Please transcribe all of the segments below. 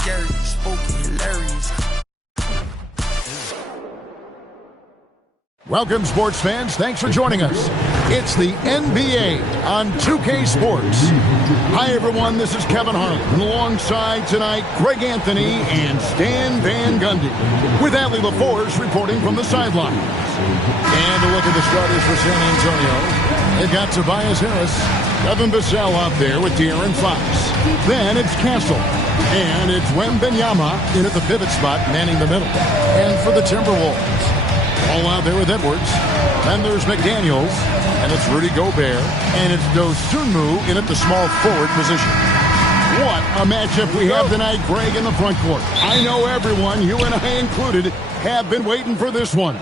scary, spooky, hilarious. Welcome, sports fans. Thanks for joining us. It's the NBA on 2K Sports. Hi, everyone. This is Kevin Harlan. And alongside tonight, Greg Anthony and Stan Van Gundy. With Allie LaForce reporting from the sidelines. And a look at the starters for San Antonio. They've got Tobias Harris, Evan Vassell out there with De'Aaron Fox. Then it's Castle. And it's Wembanyama in at the pivot spot, manning the middle. And for the Timberwolves, all out there with Edwards. Then there's McDaniels. And it's Rudy Gobert. And it's Dosunmu in at the small forward position. What a matchup we have tonight, Greg, in the front court. I know everyone, you and I included, have been waiting for this one.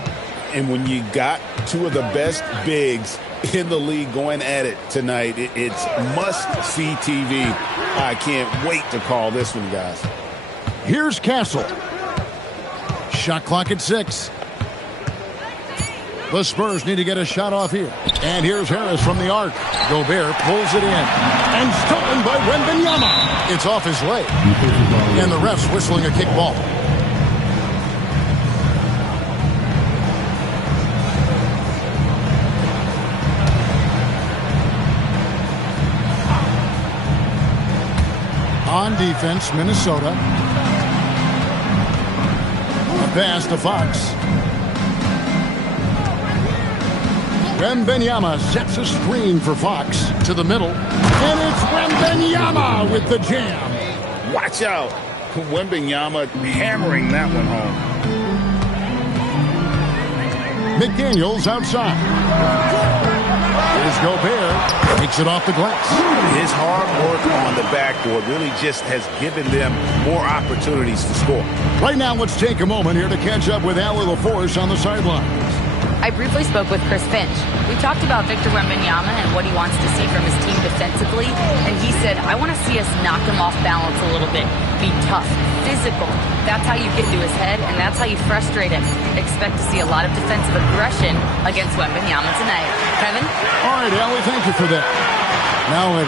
And when you got two of the best bigs in the league going at it tonight, it's must-see TV. I can't wait to call this one, guys. Here's Castle. Shot clock at 6. The Spurs need to get a shot off here. And here's Harris from the arc. Gobert pulls it in. And stolen by Wembanyama. It's off his leg. And the ref's whistling a kick ball. On defense, Minnesota. A pass to Fox. Wembanyama sets a screen for Fox to the middle. And it's Wembanyama with the jam. Watch out. Wembanyama hammering that one home. McDaniels outside. Here's Gobert. Takes it off the glass. His hard work on the backboard really just has given them more opportunities to score. Right now, let's take a moment here to catch up with Allie LaForce on the sidelines. I briefly spoke with Chris Finch. We talked about Victor Wembanyama and what he wants to see from his team defensively, and he said, I want to see us knock him off balance a little bit, be tough, physical. That's how you get into his head, and that's how you frustrate him. Expect to see a lot of defensive aggression against Wembanyama tonight. Kevin? All right, Allie, thank you for that. Now,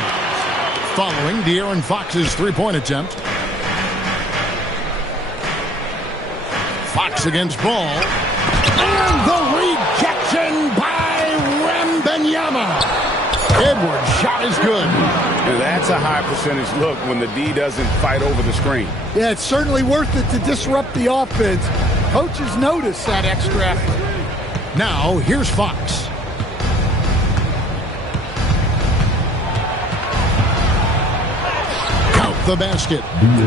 following De'Aaron Fox's three-point attempt. Fox against Ball. And the rejection by Wembanyama. Edwards' shot is good. And that's a high percentage look when the D doesn't fight over the screen. Yeah, it's certainly worth it to disrupt the offense. Coaches notice that extra effort. Now, here's Fox. The basket.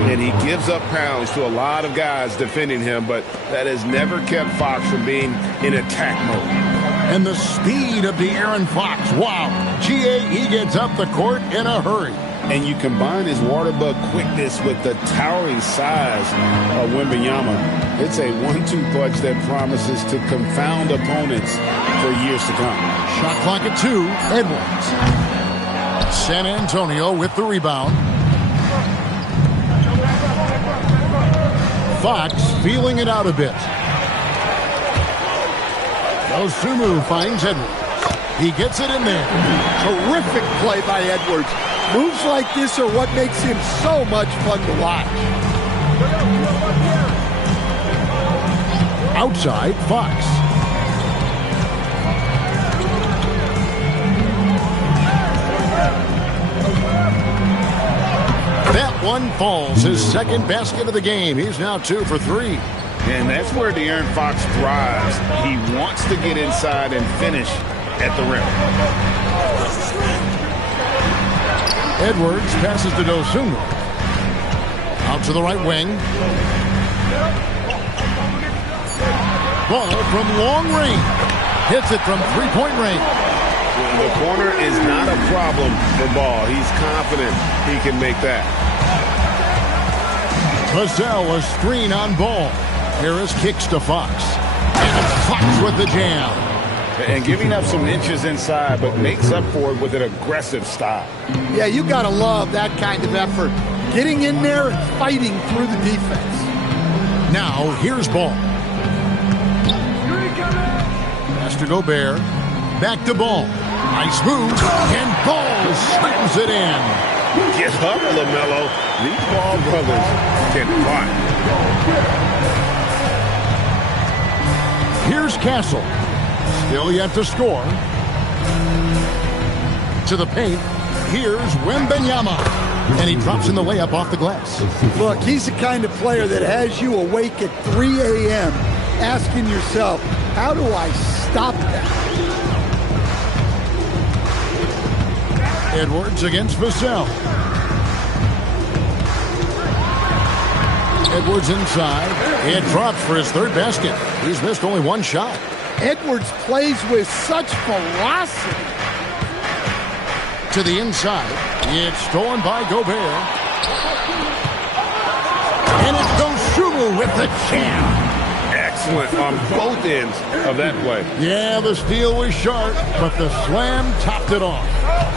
And he gives up pounds to a lot of guys defending him, but that has never kept Fox from being in attack mode. And the speed of De'Aaron Fox. Wow. He gets up the court in a hurry. And you combine his water bug quickness with the towering size of Wembanyama. It's a 1-2 punch that promises to confound opponents for years to come. Shot clock at 2. Edwards. San Antonio with the rebound. Fox feeling it out a bit. Dosunmu finds Edwards. He gets it in there. Terrific play by Edwards. Moves like this are what makes him so much fun to watch. Outside, Fox. That one falls. His second basket of the game. He's now 2 for 3. And that's where De'Aaron Fox thrives. He wants to get inside and finish at the rim. Edwards passes to Dosunmu. Out to the right wing. Ball from long range. Hits it from three-point range. The corner is not a problem for Ball. He's confident he can make that. Vassell, a screen on Ball. Harris kicks to Fox. And it's Fox with the jam. And giving up some inches inside, but makes up for it with an aggressive style. Yeah, you got to love that kind of effort. Getting in there and fighting through the defense. Now, here's Ball. Pass to Gobert. Back to Ball. Nice move. And Ball slams it in. Get up, LaMelo. These Ball brothers can fight. Here's Castle. Still yet to score. To the paint. Here's Wembanyama. And he drops in the layup off the glass. Look, he's the kind of player that has you awake at 3 a.m. asking yourself, how do I stop that? Edwards against Vassell. Edwards inside. It drops for his third basket. He's missed only one shot. Edwards plays with such ferocity. To the inside. It's stolen by Gobert. And it goes Shumu with the jam. Excellent on both ends of that play. Yeah, the steal was sharp, but the slam topped it off.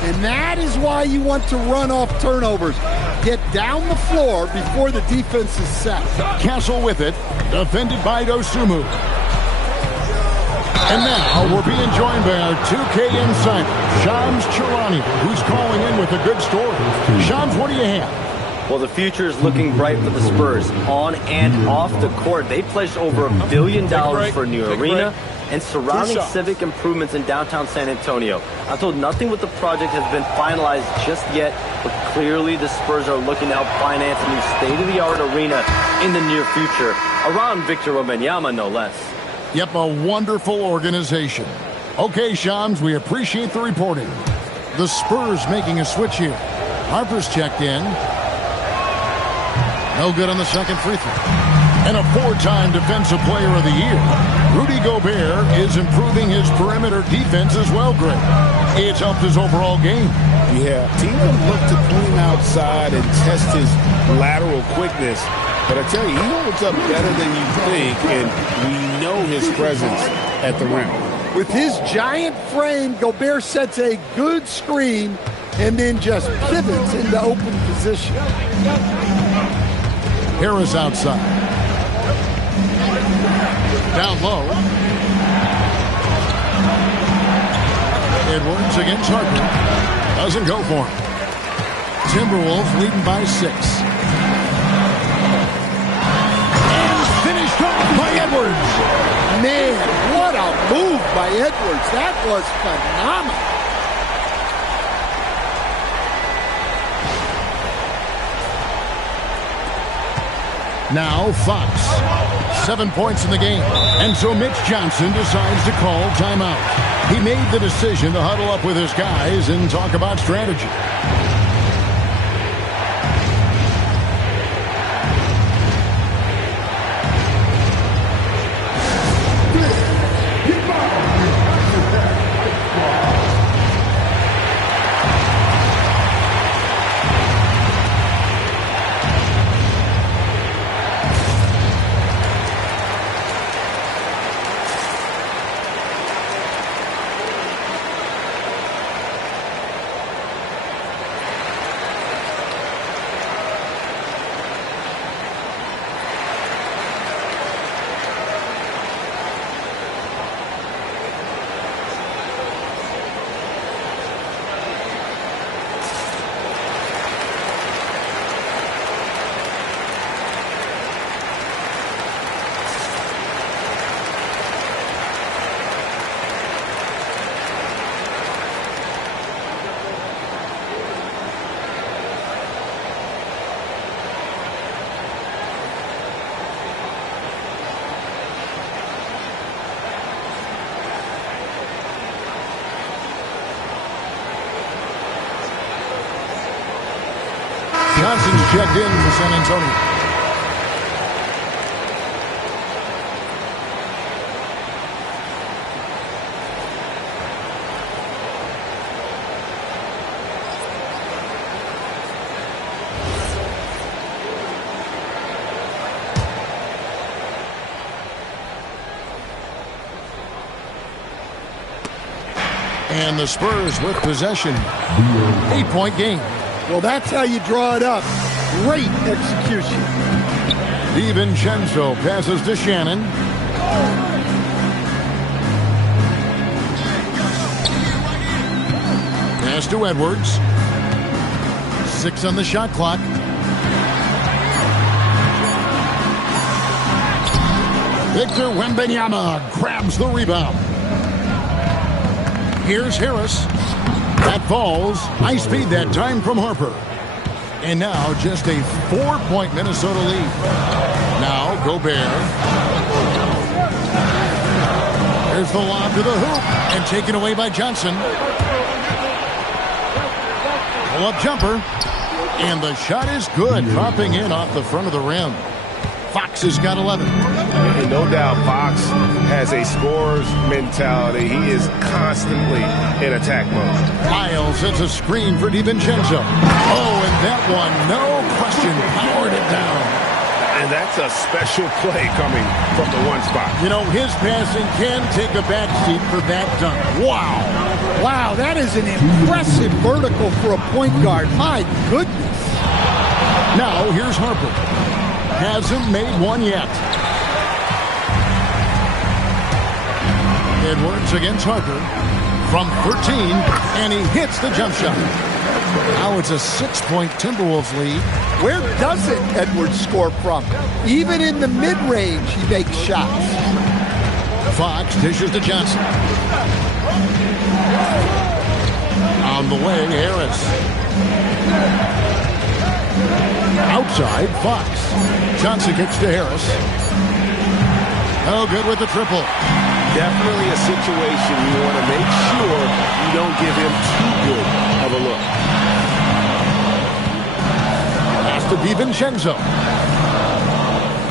And that is why you want to run off turnovers. Get down the floor before the defense is set. Castle with it, defended by Dosunmu. And now we're being joined by our 2K insider, Shams Charania, who's calling in with a good story. Shams, what do you have? Well, the future is looking bright for the Spurs. On and off the court, they pledged over $1 billion for a new arena and surrounding civic improvements in downtown San Antonio. I'm told nothing with the project has been finalized just yet, but clearly the Spurs are looking to help finance a new state-of-the-art arena in the near future, around Victor Wembanyama, no less. Yep, a wonderful organization. Okay, Shams, we appreciate the reporting. The Spurs making a switch here. Harper's checked in. No good on the second free throw. And a four-time Defensive Player of the Year. Rudy Gobert is improving his perimeter defense as well, Greg. It's helped his overall game. Yeah, teams look to pull him outside and test his lateral quickness. But I tell you, he holds up better than you think, and we know his presence at the rim. With his giant frame, Gobert sets a good screen and then just pivots into open position. Harris outside. Down low. Edwards against Harper. Doesn't go for him. Timberwolves leading by 6. By Edwards. Man, what a move by Edwards. That was phenomenal. Now Fox. 7 points in the game. And so Mitch Johnson decides to call timeout. He made the decision to huddle up with his guys and talk about strategy. Johnson's checked in for San Antonio. And the Spurs with possession. 8-point game. Well, that's how you draw it up. Great execution. DiVincenzo passes to Shannon. Pass to Edwards. 6 on the shot clock. Victor Wembanyama grabs the rebound. Here's Harris. That falls. High speed that time from Harper. And now just a 4-point Minnesota lead. Now Gobert. There's the lob to the hoop and taken away by Johnson. Pull-up jumper. And the shot is good, dropping in off the front of the rim. Fox has got 11. And no doubt Fox has a scorer's mentality. He is constantly in attack mode. Miles sends a screen for DiVincenzo. Oh, and that one, no question, powered it down. And that's a special play coming from the one spot. You know, his passing can take a backseat for that dunk. Wow. Wow, that is an impressive vertical for a point guard. My goodness. Now, here's Harper. Hasn't made one yet. Edwards against Harper from 13, and he hits the jump shot. Now it's a 6-point Timberwolves lead. Where doesn't Edwards score from? Even in the mid-range, he makes shots. Fox dishes to Johnson. On the wing, Harris. Outside, Fox. Johnson kicks to Harris. Oh, good with the triple. Definitely a situation you want to make sure you don't give him too good of a look. Pass to DiVincenzo.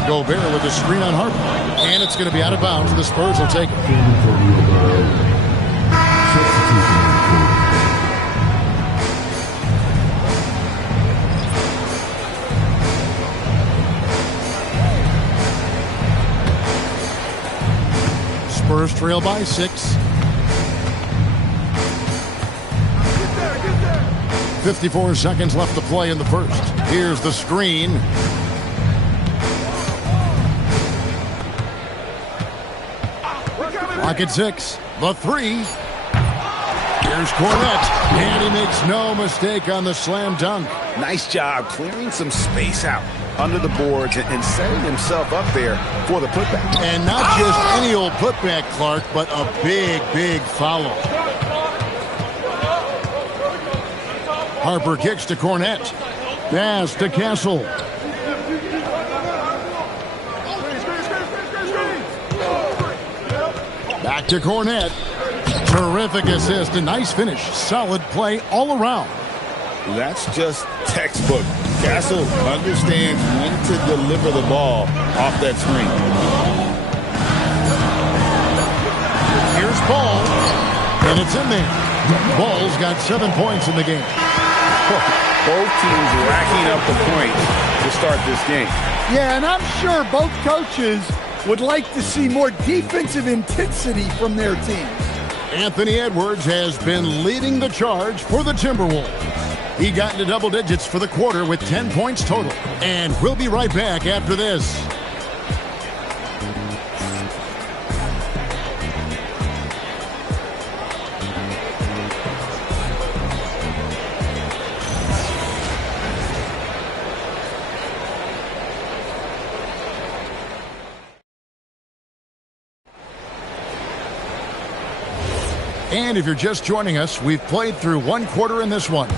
Gobert with the screen on Harper. And it's going to be out of bounds. The Spurs will take it. Spurs trail by 6. 54 seconds left to play in the first. Here's the screen. Clock at 6. The 3. Here's Cornette. And he makes no mistake on the slam dunk. Nice job clearing some space out under the boards and setting himself up there for the putback. And not just any old putback, Clark, but a big, big follow. Harper kicks to Cornette. Pass to Castle. Back to Cornette. Terrific assist, a nice finish. Solid play all around. That's just textbook. Castle understands when to deliver the ball off that screen. Here's Ball, and it's in there. Ball's got 7 points in the game. Both teams racking up the points to start this game. Yeah, and I'm sure both coaches would like to see more defensive intensity from their teams. Anthony Edwards has been leading the charge for the Timberwolves. He got into double digits for the quarter with 10 points total. And we'll be right back after this. And if you're just joining us, we've played through one quarter in this one.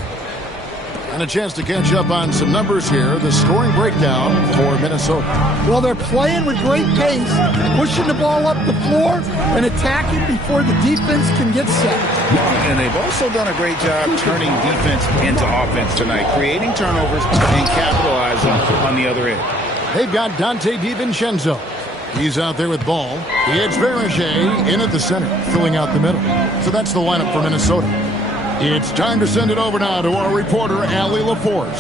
And a chance to catch up on some numbers here. The scoring breakdown for Minnesota. Well, they're playing with great pace, pushing the ball up the floor and attacking before the defense can get set. And they've also done a great job turning defense into offense tonight, creating turnovers and capitalizing on the other end. They've got Dante DiVincenzo. He's out there with Ball. It's Verige in at the center, filling out the middle. So that's the lineup for Minnesota. It's time to send it over now to our reporter, Allie LaForce.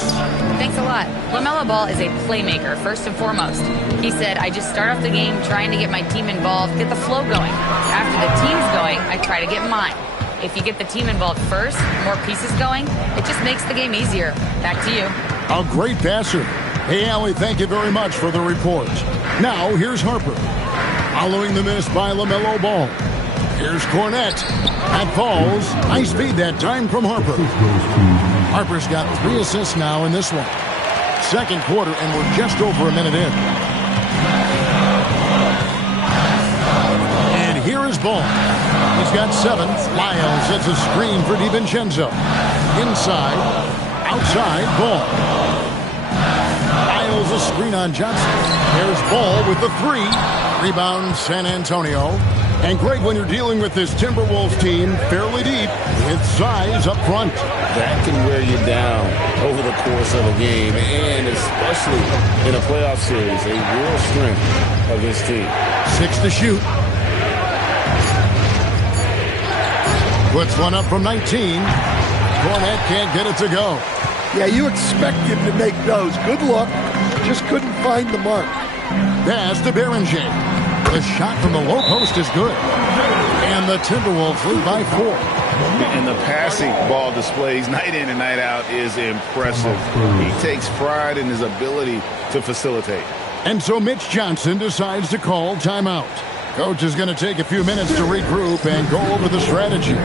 Thanks a lot. LaMelo Ball is a playmaker, first and foremost. He said, I just start off the game trying to get my team involved, get the flow going. After the team's going, I try to get mine. If you get the team involved first, more pieces going, it just makes the game easier. Back to you. A great passer. Hey, Allie, thank you very much for the report. Now, here's Harper. Following the miss by LaMelo Ball. Here's Cornette. That falls. High speed that time from Harper. Harper's got 3 assists now in this one. Second quarter, and we're just over a minute in. And here is Ball. He's got 7. Lyles sets a screen for DiVincenzo. Inside, outside, Ball. Lyles a screen on Johnson. There's Ball with the 3. Rebound San Antonio. And Greg, when you're dealing with this Timberwolves team fairly deep, it's size up front. That can wear you down over the course of a game, and especially in a playoff series, a real strength of this team. 6 to shoot. Puts one up from 19. Cornette can't get it to go. Yeah, you expect him to make those. Good luck. Just couldn't find the mark. Pass to Berenger. The shot from the low post is good. And the Timberwolves lead by 4. And the passing ball displays night in and night out is impressive. He takes pride in his ability to facilitate. And so Mitch Johnson decides to call timeout. Coach is going to take a few minutes to regroup and go over the strategy.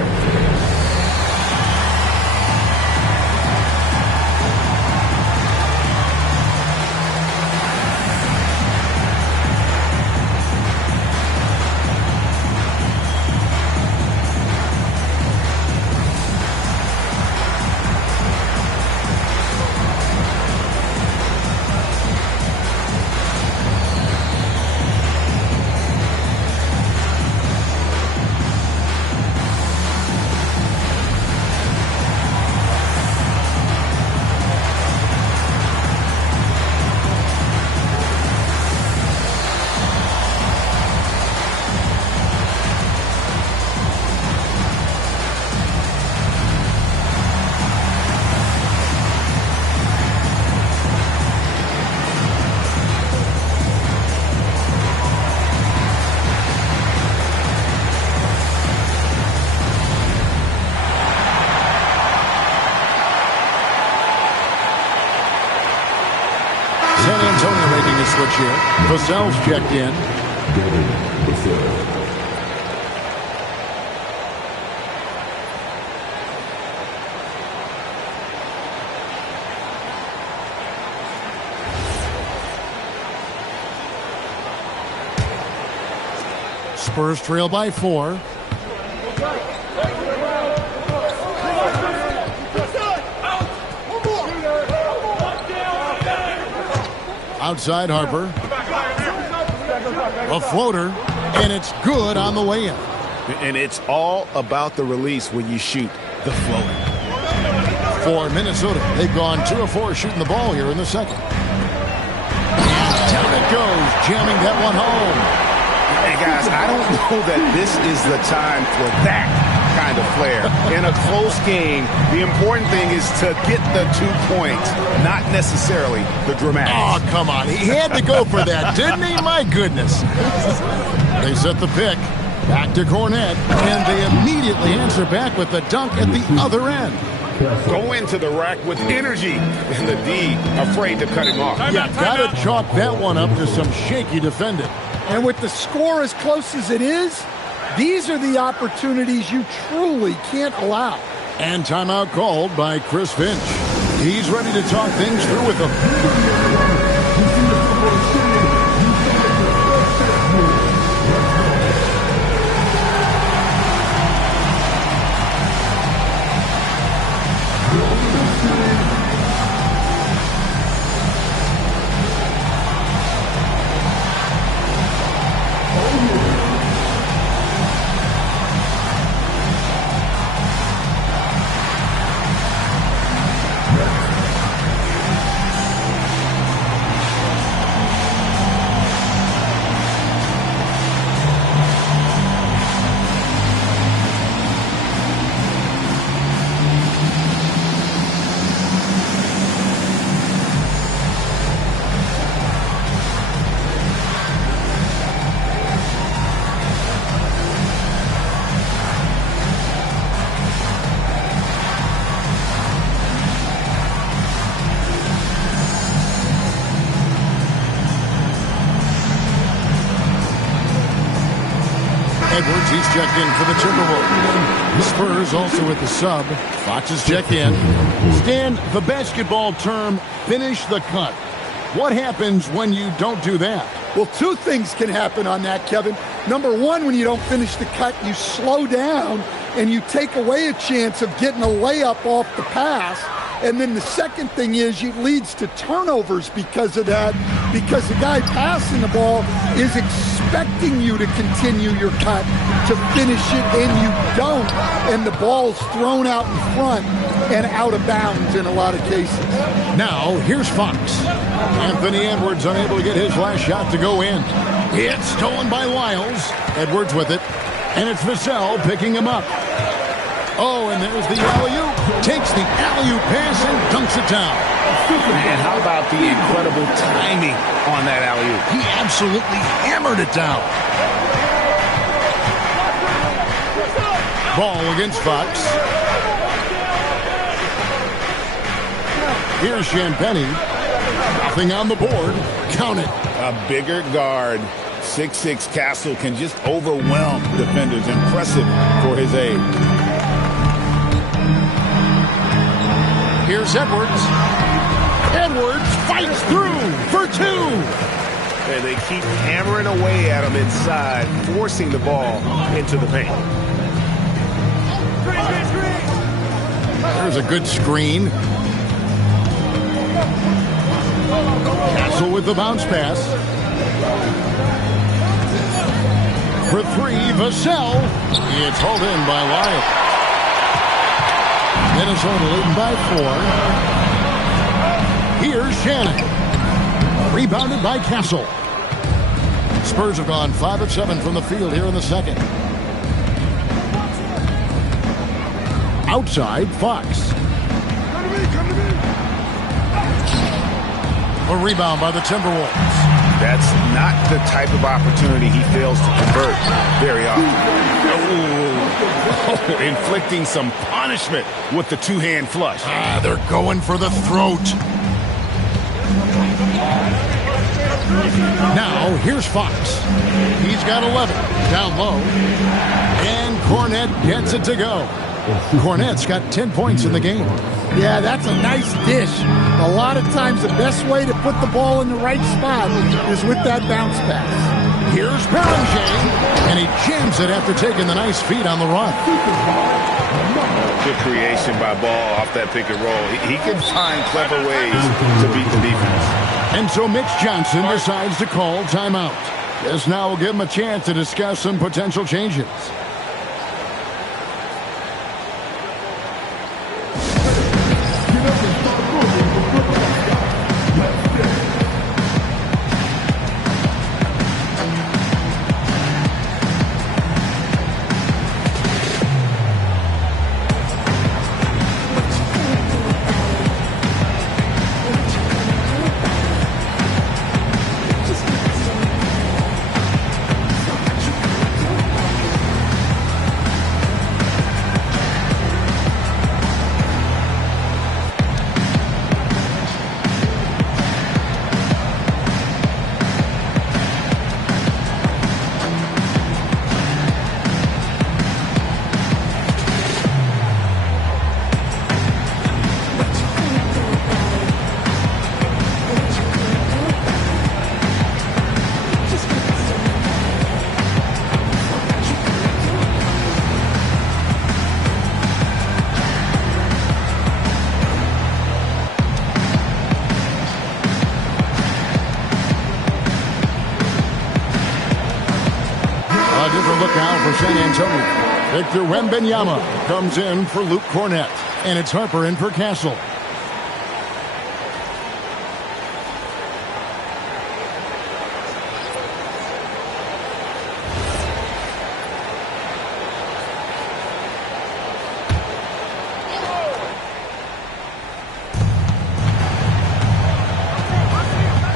San Antonio making a switch here. Vassell's checked in. Spurs trail by 4. Outside Harper. A floater, and it's good on the way in. And it's all about the release when you shoot the floater. For Minnesota, they've gone 2 of 4 shooting the ball here in the second. Down it goes, jamming that one home. Hey, guys, I don't know that this is the time for that kind of flair. In a close game, the important thing is to get the 2 points, not necessarily the dramatics. Oh, come on. He had to go for that, didn't he? My goodness. They set the pick. Back to Cornette, and they immediately answer back with the dunk at the other end. Go into the rack with energy, and the D afraid to cut him off. Yeah, got to chalk that one up to some shaky defending. And with the score as close as it is, these are the opportunities you truly can't allow. And timeout called by Chris Finch. He's ready to talk things through with them. Edwards, he's checked in for the Timberwolves. The Spurs also with the sub. Fox is checked in. Stan, the basketball term, finish the cut. What happens when you don't do that? Well, two things can happen on that, Kevin. Number one, when you don't finish the cut, you slow down and you take away a chance of getting a layup off the pass. And then the second thing is it leads to turnovers because of that, because the guy passing the ball is expecting you to continue your cut, to finish it, and you don't. And the ball's thrown out in front and out of bounds in a lot of cases. Now, here's Fox. Anthony Edwards unable to get his last shot to go in. It's stolen by Lyles. Edwards with it. And it's Vassell picking him up. Oh, and there's the alley-oop. Takes the alley-oop pass and dunks it down. Man, how about the incredible timing on that alley-oop? He absolutely hammered it down. Ball against Fox. Here's Champagnie. Nothing on the board. Count it. A bigger guard. 6'6" Castle can just overwhelm defenders. Impressive for his age. Here's Edwards. Edwards fights through for two. And they keep hammering away at him inside, forcing the ball into the paint. There's a good screen. Castle with the bounce pass. For three, Vassell. It's hauled in by Lyles. Minnesota leading by 4. Here's Shannon. Rebounded by Castle. Spurs have gone 5 of 7 from the field here in the second. Outside, Fox. A rebound by the Timberwolves. That's not the type of opportunity he fails to convert very often. Oh, inflicting some punishment with the two-hand flush. They're going for the throat. Now, here's Fox. He's got 11. Down low. And Cornet gets it to go. Cornet's got 10 points in the game. Yeah, that's a nice dish. A lot of times the best way to put the ball in the right spot is with that bounce pass. Here's Beringer, and he jams it after taking the nice feed on the run. Good creation by Ball off that pick and roll. He can find clever ways to beat the defense. And so Mitch Johnson decides to call timeout. This now will give him a chance to discuss some potential changes. Look out for San Antonio. Victor Wembanyama comes in for Luke Cornet. And it's Harper in for Castle.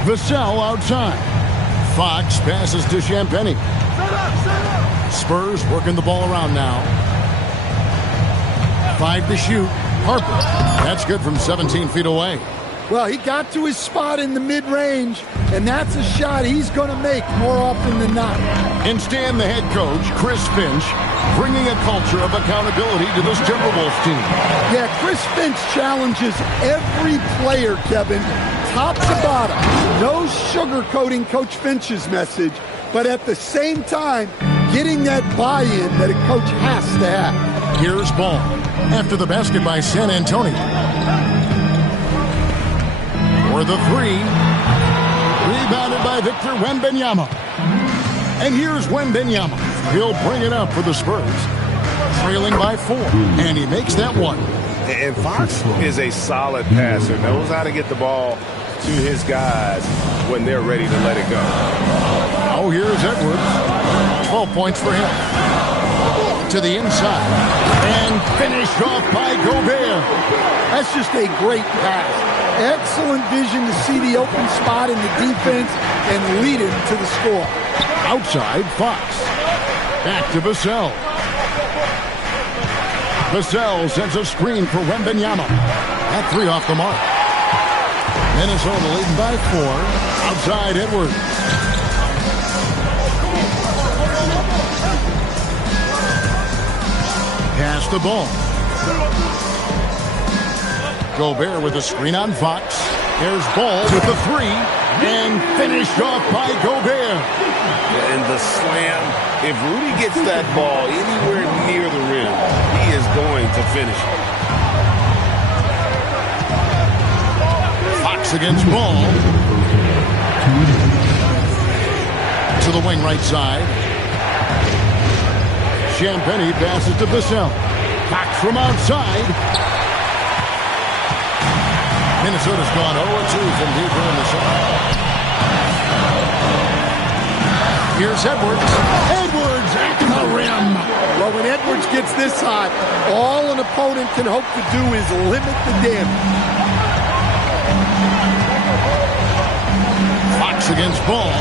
Vassell outside. Fox passes to Champagnie. Spurs working the ball around now. 5 to shoot. Harper. That's good from 17 feet away. Well, he got to his spot in the mid-range, and that's a shot he's going to make more often than not. And Stan, the head coach, Chris Finch, bringing a culture of accountability to this Timberwolves team. Yeah, Chris Finch challenges every player, Kevin, top to bottom. No sugarcoating Coach Finch's message, but at the same time, getting that buy-in that a coach has to have. Here's Ball after the basket by San Antonio. For the three, rebounded by Victor Wembanyama. And here's Wembanyama. He'll bring it up for the Spurs. Trailing by 4, and he makes that one. And Fox is a solid passer, knows how to get the ball to his guys when they're ready to let it go. Oh, here's Edwards. 12 points for him. To the inside. And finished off by Gobert. That's just a great pass. Excellent vision to see the open spot in the defense and lead him to the score. Outside, Fox. Back to Vassell. Vassell sends a screen for Wembanyama. That three off the mark. Minnesota leading by 4. Outside, Edwards. Pass the ball. Gobert with a screen on Fox. There's Ball with the three. And finished off by Gobert. And the slam. If Rudy gets that ball anywhere near the rim, he is going to finish it. Fox against Ball. To the wing right side. Champagnie passes to Vassell. Fox from outside. Minnesota's gone 0-2 from deeper in the zone. Here's Edwards. Edwards at the rim. Well, when Edwards gets this hot, all an opponent can hope to do is limit the damage. Fox against Ball.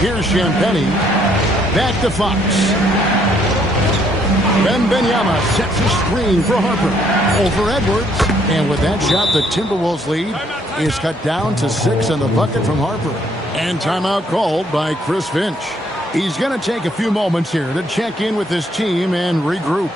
Here's Champagnie. Back to Fox. Wembanyama sets a screen for Harper. Over Edwards. And with that shot, the Timberwolves lead is cut down to 6 on the bucket from Harper. And timeout called by Chris Finch. He's going to take a few moments here to check in with his team and regroup.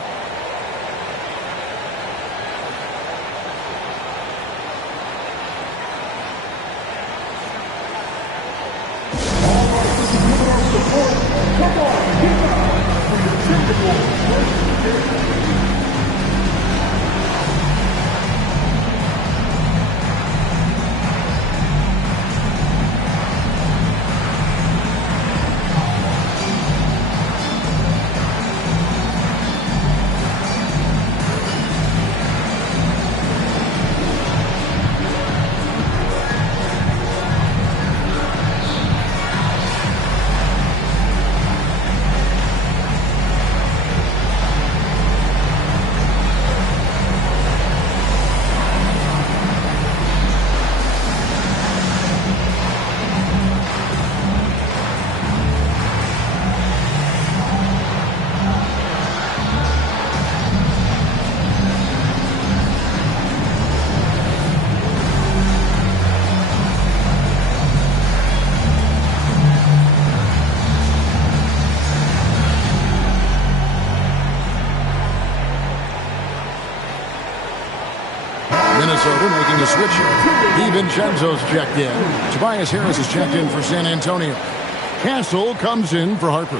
Minnesota making a switch here. DiVincenzo's checked in. Tobias Harris has checked in for San Antonio. Castle comes in for Harper.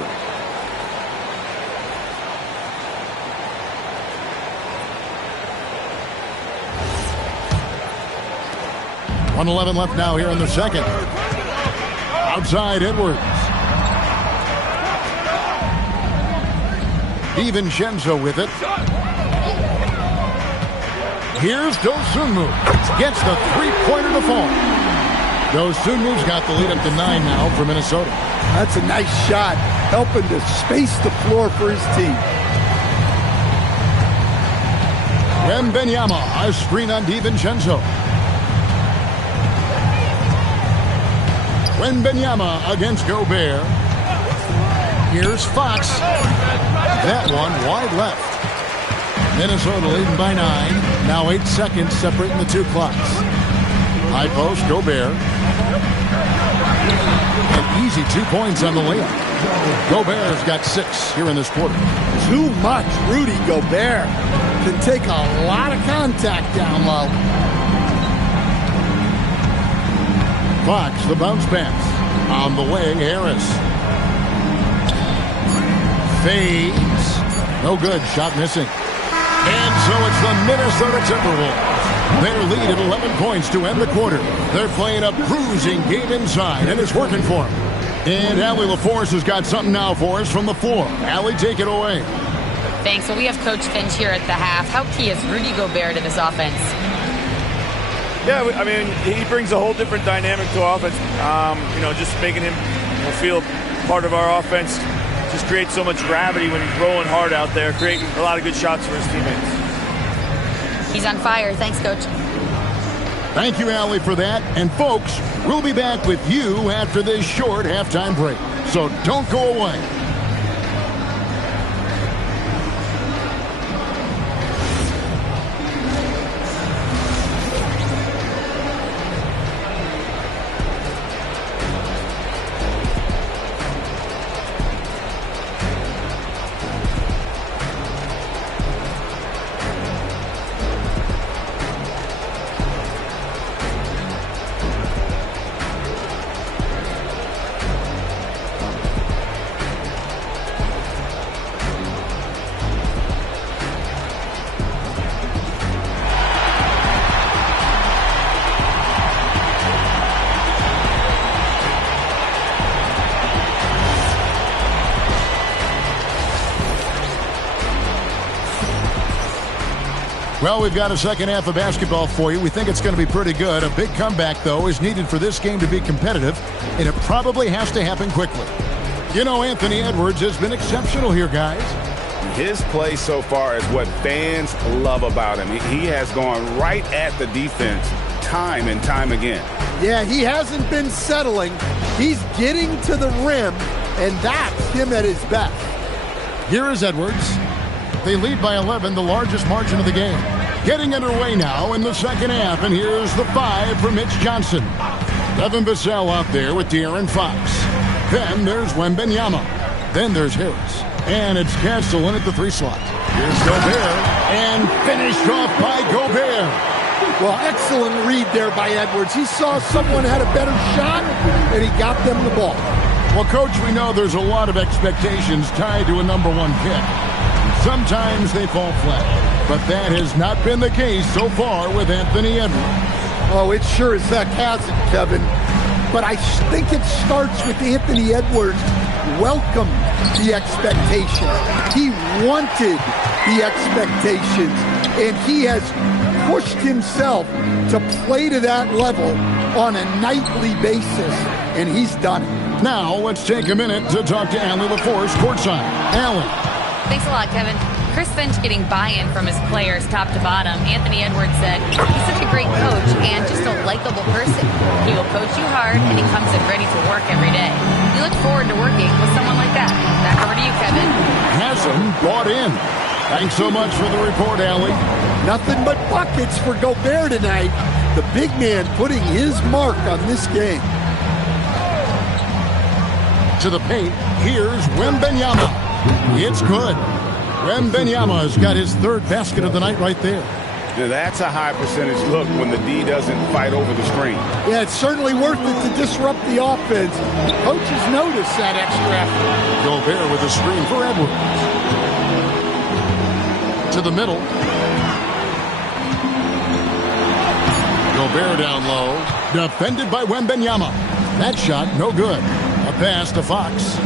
.111 left now here in the second. Outside Edwards. DiVincenzo with it. Here's Dosunmu. Gets the three-pointer to fall. Dosunmu's got the lead up to 9 now for Minnesota. That's a nice shot, helping to space the floor for his team. Wembanyama, a screen on DiVincenzo. Wembanyama against Gobert. Here's Fox. That one wide left. Minnesota leading by 9. Now 8 seconds separating the two clocks. High post, Gobert. An easy 2 points on the layup. Gobert's got 6 here in this quarter. Too much. Rudy Gobert can take a lot of contact down low. Fox, the bounce pass. On the way, Harris. Fades. No good. Shot missing. And so it's the Minnesota Timberwolves. Their lead at 11 points to end the quarter. They're playing a cruising game inside, and it's working for them. And Allie LaForce has got something now for us from the floor. Allie, take it away. Thanks. Well, we have Coach Finch here at the half. How key is Rudy Gobert to this offense? Yeah, I mean, he brings a whole different dynamic to offense. Just making him feel part of our offense just creates so much gravity when he's rolling hard out there, creating a lot of good shots for his teammates. He's on fire. Thanks, Coach. Thank you, Allie, for that. And, folks, we'll be back with you after this short halftime break. So don't go away. Well, we've got a second half of basketball for you. We think it's going to be pretty good. A big comeback, though, is needed for this game to be competitive, and it probably has to happen quickly. You know, Anthony Edwards has been exceptional here, guys. His play so far is what fans love about him. He has gone right at the defense time and time again. Yeah, he hasn't been settling. He's getting to the rim, and that's him at his best. Here is Edwards. They lead by 11, the largest margin of the game. Getting underway now in the second half, and here's the 5 for Mitch Johnson. Devin Vassell out there with De'Aaron Fox. Then there's Wembanyama. Then there's Harris. And it's Castle in at the 3 slot. Here's Gobert, and finished off by Gobert. Well, excellent read there by Edwards. He saw someone had a better shot, and he got them the ball. Well, Coach, we know there's a lot of expectations tied to a number 1 pick. Sometimes they fall flat, but that has not been the case so far with Anthony Edwards. Oh, it sure as heck hasn't, Kevin. But I think it starts with Anthony Edwards welcomed the expectation. He wanted the expectations, and he has pushed himself to play to that level on a nightly basis, and he's done it. Now, let's take a minute to talk to Allie LaForce courtside. Allie. Thanks a lot, Kevin. Chris Finch getting buy-in from his players top to bottom. Anthony Edwards said he's such a great coach and just a likable person. He will coach you hard, and he comes in ready to work every day. We look forward to working with someone like that. Back over to you, Kevin. Haslam bought in. Thanks so much for the report, Allie. Nothing but buckets for Gobert tonight. The big man putting his mark on this game. To the paint, here's Wembanyama. It's good. Wembanyama's got his 3rd basket of the night right there. Now that's a high percentage look when the D doesn't fight over the screen. Yeah, it's certainly worth it to disrupt the offense. Coaches notice that extra effort. Gobert with a screen for Edwards. To the middle. Gobert down low. Defended by Wembanyama. That shot, no good. A pass to Fox.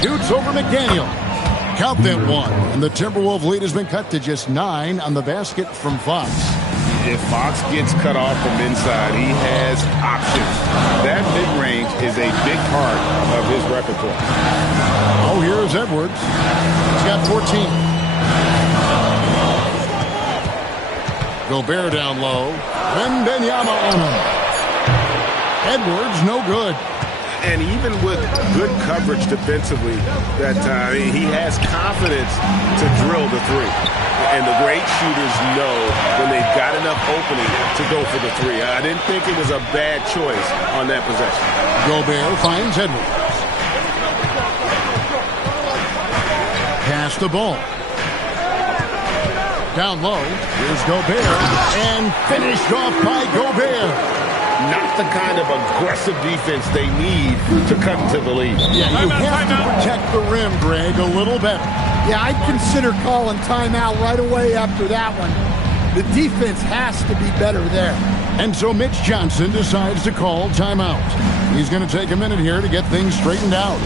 Shoots over McDaniel. Count that 1. And the Timberwolves lead has been cut to just 9 on the basket from Fox. If Fox gets cut off from inside, he has options. That mid-range is a big part of his repertoire. Oh, here's Edwards. He's got 14. Gobert down low. Wembanyama on him. Edwards, no good. And even with good coverage defensively, that he has confidence to drill the three. And the great shooters know when they've got enough opening to go for the three. I didn't think it was a bad choice on that possession. Gobert finds Edwards. Pass the ball. Down low, here's Gobert, and finished off by Gobert. Not the kind of aggressive defense they need to cut into the lead. Yeah, you have to protect the rim, Greg, a little better. Yeah, I'd consider calling timeout right away after that one. The defense has to be better there. And so Mitch Johnson decides to call timeout. He's going to take a minute here to get things straightened out.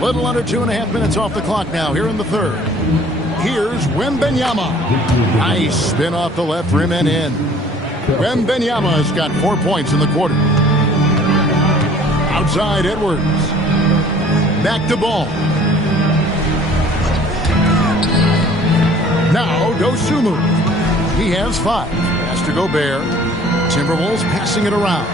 Little under 2.5 minutes off the clock now here in the third. Here's Wembanyama. Nice spin off the left rim and in. Wembanyama has got 4 points in the quarter. Outside Edwards. Back to Ball. Now Dosunmu. He has 5. Pass to Gobert. Timberwolves passing it around.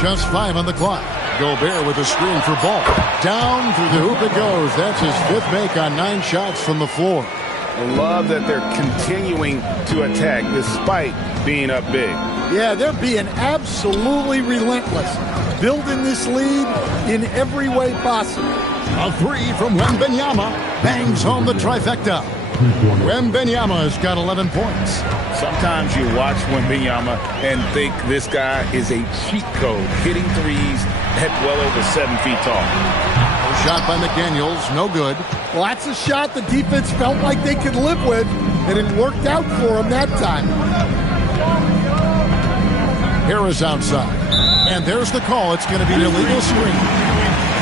Just 5 on the clock. Gobert with a screen for Ball. Down through the hoop it goes. That's his 5th make on 9 shots from the floor. I love that they're continuing to attack despite being up big. Yeah, they're being absolutely relentless. Building this lead in every way possible. A 3 from Wembanyama. Bangs home the trifecta. Wembanyama has got 11 points. Sometimes you watch Wembanyama and think this guy is a cheat code, hitting threes at well over 7 feet tall. Shot by McDaniels, no good. Well, that's a shot the defense felt like they could live with, and it worked out for them that time. Harris outside. And there's the call. It's going to be an illegal screen.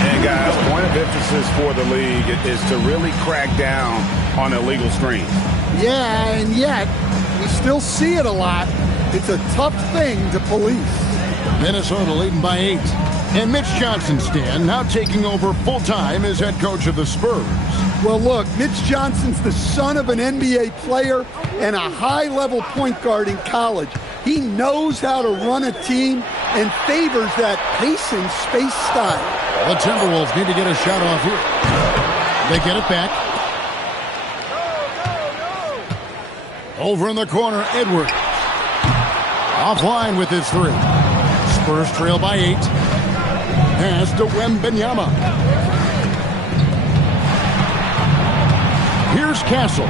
And guys, point of emphasis for the league is to really crack down on illegal screens. Yeah, and yet we still see it a lot. It's a tough thing to police. Minnesota leading by 8. And Mitch Johnson, Stan, now taking over full-time as head coach of the Spurs. Well, look, Mitch Johnson's the son of an NBA player and a high-level point guard in college. He knows how to run a team and favors that pace and space style. The Timberwolves need to get a shot off here. They get it back. Over in the corner, Edwards. Offline with his 3. Spurs trail by 8. Pass to Wembanyama. Here's Castle.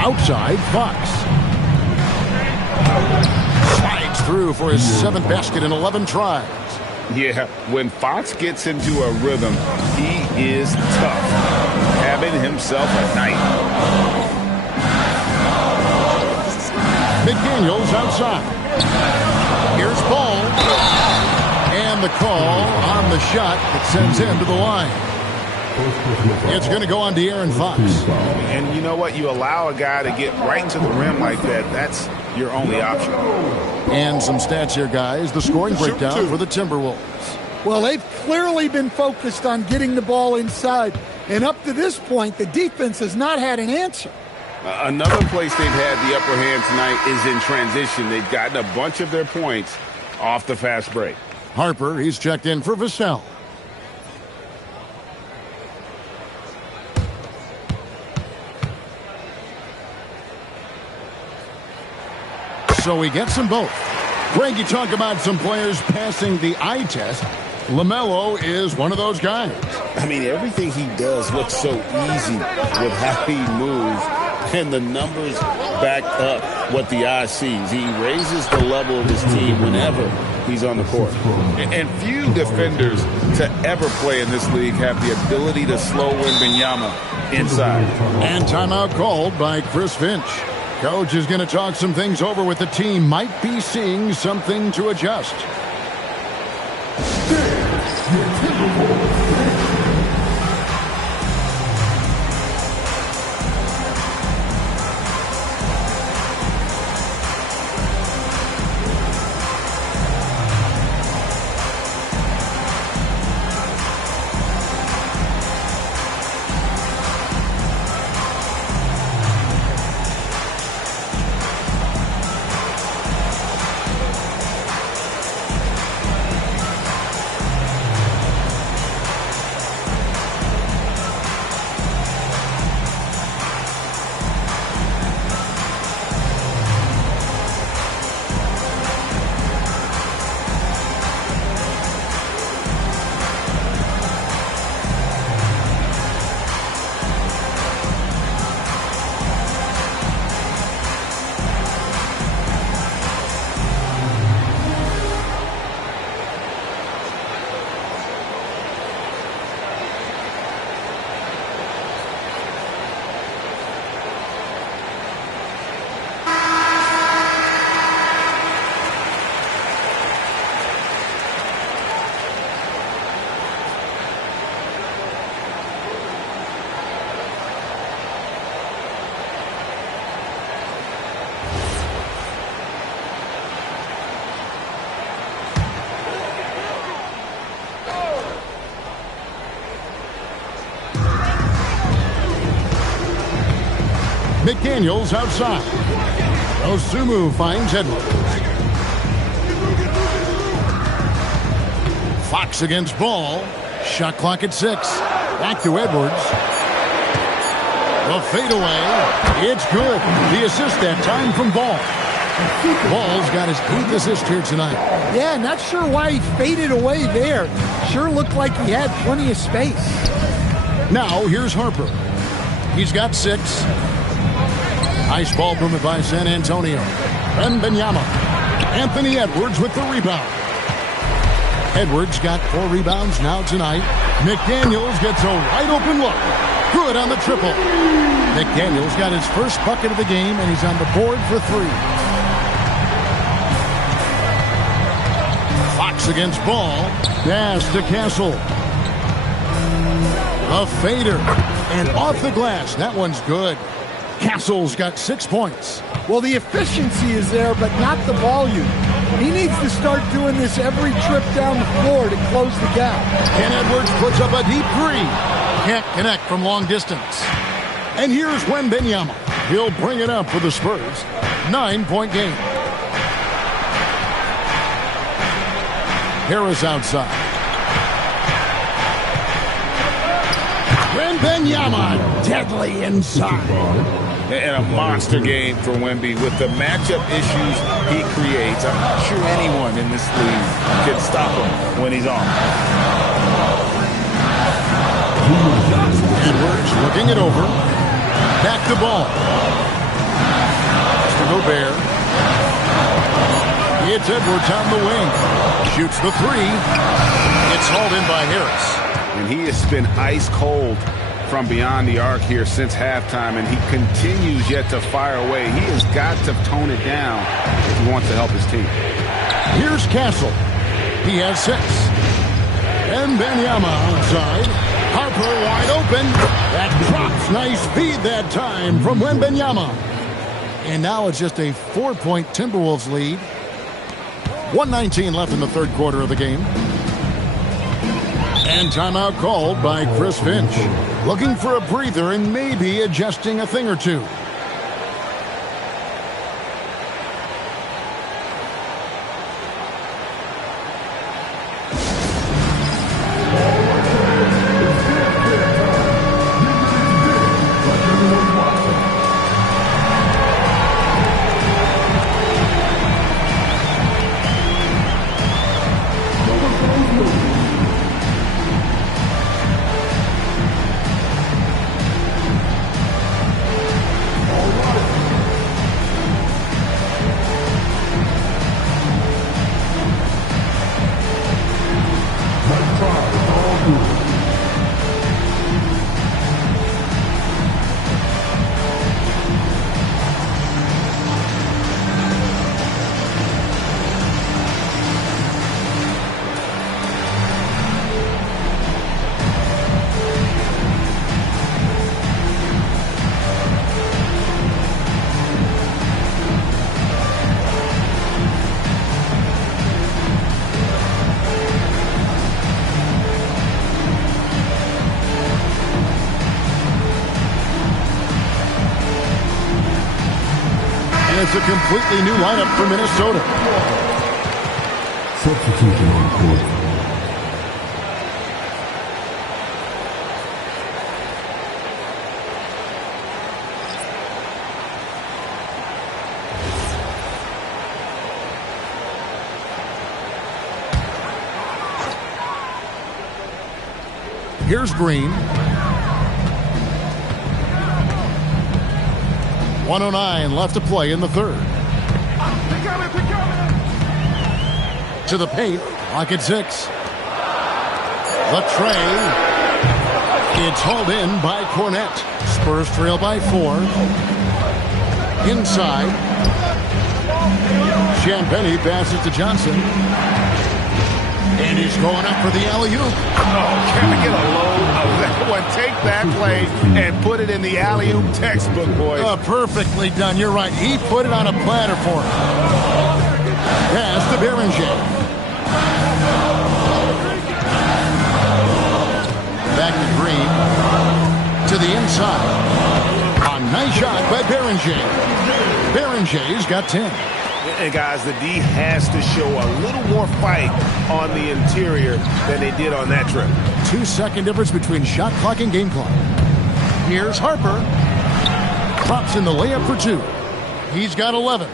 Outside, Fox. Slides through for his 7th basket in 11 tries. Yeah, when Fox gets into a rhythm, he is tough. Having himself a night. McDaniels outside. Here's Ball. And the call on the shot that sends him to the line. It's going to go on De'Aaron Fox. And you know what? You allow a guy to get right to the rim like that. That's your only option. And some stats here, guys. The scoring breakdown for the Timberwolves. Well, they've clearly been focused on getting the ball inside. And up to this point, the defense has not had an answer. Another place they've had the upper hand tonight is in transition. They've gotten a bunch of their points off the fast break. Harper, he's checked in for Vassell. So he gets them both. Greg, you talk about some players passing the eye test. LaMelo is one of those guys. I mean, everything he does looks so easy with how he moves, and the numbers back up what the eye sees. He raises the level of his team whenever he's on the court. And few defenders to ever play in this league have the ability to slow Wembanyama inside. And timeout called by Chris Finch. Coach is going to talk some things over with the team. Might be seeing something to adjust. McDaniels outside. Osumu finds Edwards. Fox against Ball. Shot clock at 6. Back to Edwards. The fadeaway. It's good. The assist that time from Ball. Ball's got his 8th assist here tonight. Yeah, not sure why he faded away there. Sure looked like he had plenty of space. Now here's Harper. He's got 6. Nice ball movement by San Antonio. Wembanyama. Anthony Edwards with the rebound. Edwards got 4 rebounds now tonight. McDaniels gets a wide open look. Good on the triple. McDaniels got his first bucket of the game, and he's on the board for 3. Fox against Ball. Pass to Castle. A fader. And off the glass. That one's good. Castle's got 6 points. Well, the efficiency is there, but not the volume. He needs to start doing this every trip down the floor to close the gap. And Edwards puts up a deep 3. Can't connect from long distance. And here's Wembanyama. He'll bring it up for the Spurs. 9-point game. Harris outside. Wembanyama deadly inside. And a monster game for Wemby with the matchup issues he creates. I'm not sure anyone in this league can stop him when he's on. Edwards looking it over. Back to Ball. To Gobert. It's Edwards on the wing. Shoots the 3. It's hauled in by Harris. And he has been ice cold from beyond the arc here since halftime, and he continues yet to fire away. He has got to tone it down if he wants to help his team. Here's Castle. He has 6. And Wembanyama outside. Harper wide open. That drops. Nice feed that time from Wembanyama. And now it's just a 4-point Timberwolves lead. 1:19 left in the third quarter of the game. And timeout called by Chris Finch. Looking for a breather and maybe adjusting a thing or two. It's a completely new lineup for Minnesota. Substitution on court. Here's Green. 1:09 left to play in the third. To the paint, lock at 6. The tray. It's hauled in by Cornette. Spurs trail by 4. Inside. Champagny passes to Johnson. And he's going up for the alley-oop. Oh, can we get a load of that one? Take that play and put it in the alley-oop textbook, boys. Perfectly done. You're right. He put it on a platter for him. Pass to Beringer. Back to Green. To the inside. A nice shot by Beringer. Beringer's got 10. And guys, the D has to show a little more fight on the interior than they did on that trip. 2-second difference between shot clock and game clock. Here's Harper. Drops in the layup for 2. He's got 11.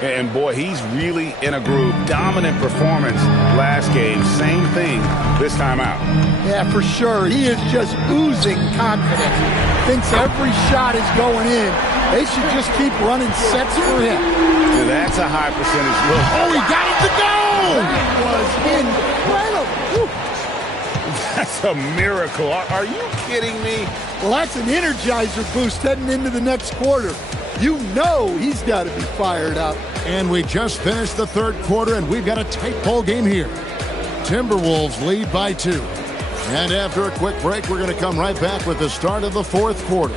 And boy, he's really in a groove. Dominant performance last game. Same thing this time out. Yeah, for sure. He is just oozing confidence. Thinks every shot is going in. They should just keep running sets for him. So that's a high percentage look. Oh, he got it to go! That was incredible. Woo. That's a miracle. Are you kidding me? Well, that's an energizer boost heading into the next quarter. You know he's got to be fired up. And we just finished the third quarter, and we've got a tight ball game here. Timberwolves lead by 2. And after a quick break, we're going to come right back with the start of the fourth quarter.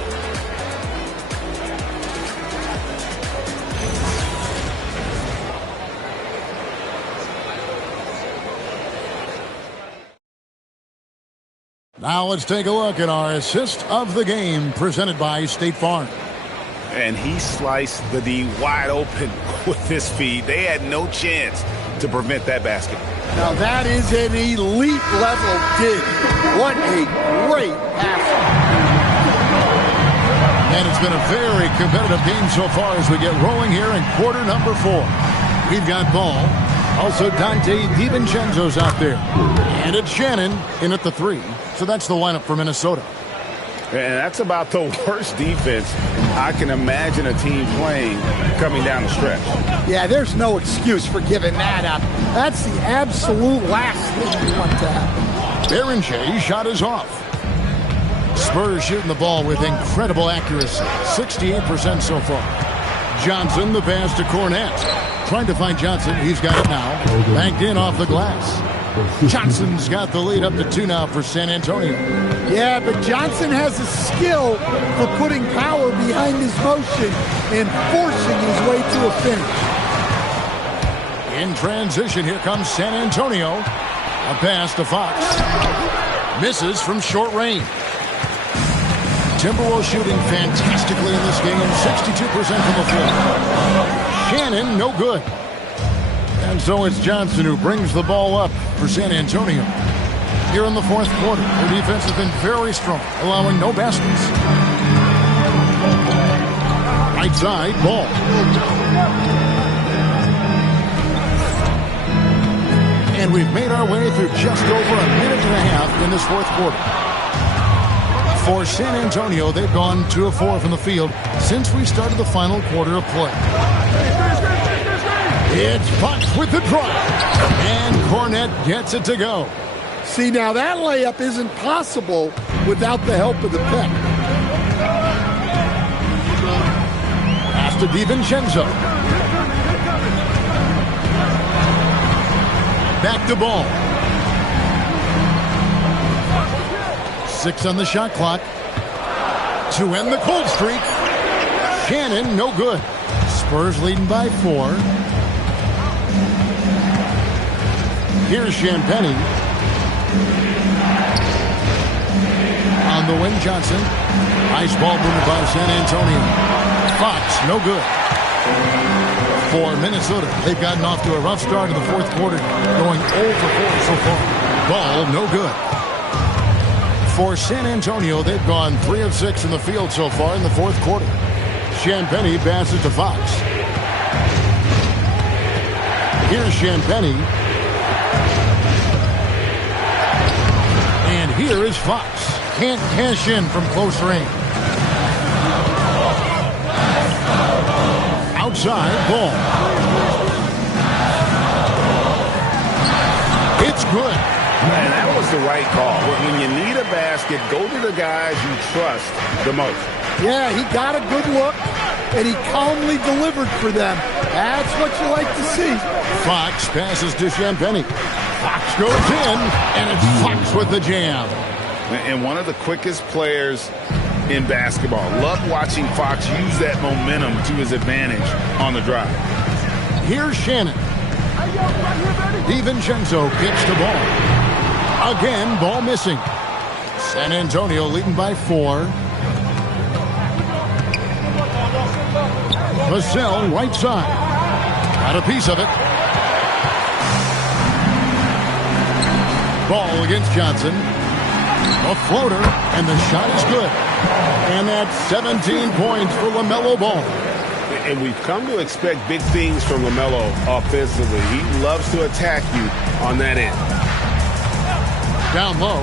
Now let's take a look at our assist of the game presented by State Farm. And he sliced the D wide open with this feed. They had no chance to prevent that basket. Now that is an elite level dig. What a great pass. And it's been a very competitive game so far as we get rolling here in quarter number 4. We've got Ball. Also Dante DiVincenzo's out there. And it's Shannon in at the 3. So that's the lineup for Minnesota. And that's about the worst defense I can imagine a team playing coming down the stretch. Yeah, there's no excuse for giving that up. That's the absolute last thing you want to happen. Beringer's shot is off. Spurs shooting the ball with incredible accuracy. 68% so far. Johnson, the pass to Cornette. Trying to find Johnson. He's got it now. Banked in off the glass. Johnson's got the lead up to 2 now for San Antonio. Yeah, but Johnson has a skill for putting power behind his motion and forcing his way to a finish. In transition, here comes San Antonio. A pass to Fox. Misses from short range. Timberwolves shooting fantastically in this game, 62% from the floor. Shannon, no good. And so it's Johnson who brings the ball up for San Antonio. Here in the fourth quarter, their defense has been very strong, allowing no baskets. Right side, Ball. And we've made our way through just over a minute and a half in this fourth quarter. For San Antonio, they've gone 2 of 4 from the field since we started the final quarter of play. It's Fox with the drive. And Cornette gets it to go. See, now that layup isn't possible without the help of the pick. Pass to DiVincenzo. Back to Ball. 6 on the shot clock. To end the cold streak. Shannon, no good. Spurs leading by 4. Here's Champagnie. On the wing, Johnson. Nice ball movement by San Antonio. Fox, no good. For Minnesota, they've gotten off to a rough start in the fourth quarter, going 0 for 4 so far. Ball, no good. For San Antonio, they've gone 3 of 6 in the field so far in the fourth quarter. Champagnie passes to Fox. Here's Champagnie. And here is Fox. Can't cash in from close range. Outside, Ball. It's good. And that was the right call. When you need a basket, go to the guys you trust the most. Yeah, he got a good look, and he calmly delivered for them. That's what you like to see. Fox passes to Champagnie. Fox goes in, and it's Fox with the jam. And one of the quickest players in basketball. Love watching Fox use that momentum to his advantage on the drive. Here's Shannon. DiVincenzo gets the ball. Again, ball missing. San Antonio leading by 4. Vassell, right side. Got a piece of it. Ball against Johnson. A floater, and the shot is good. And that's 17 points for LaMelo Ball. And we've come to expect big things from LaMelo offensively. He loves to attack you on that end. Down low.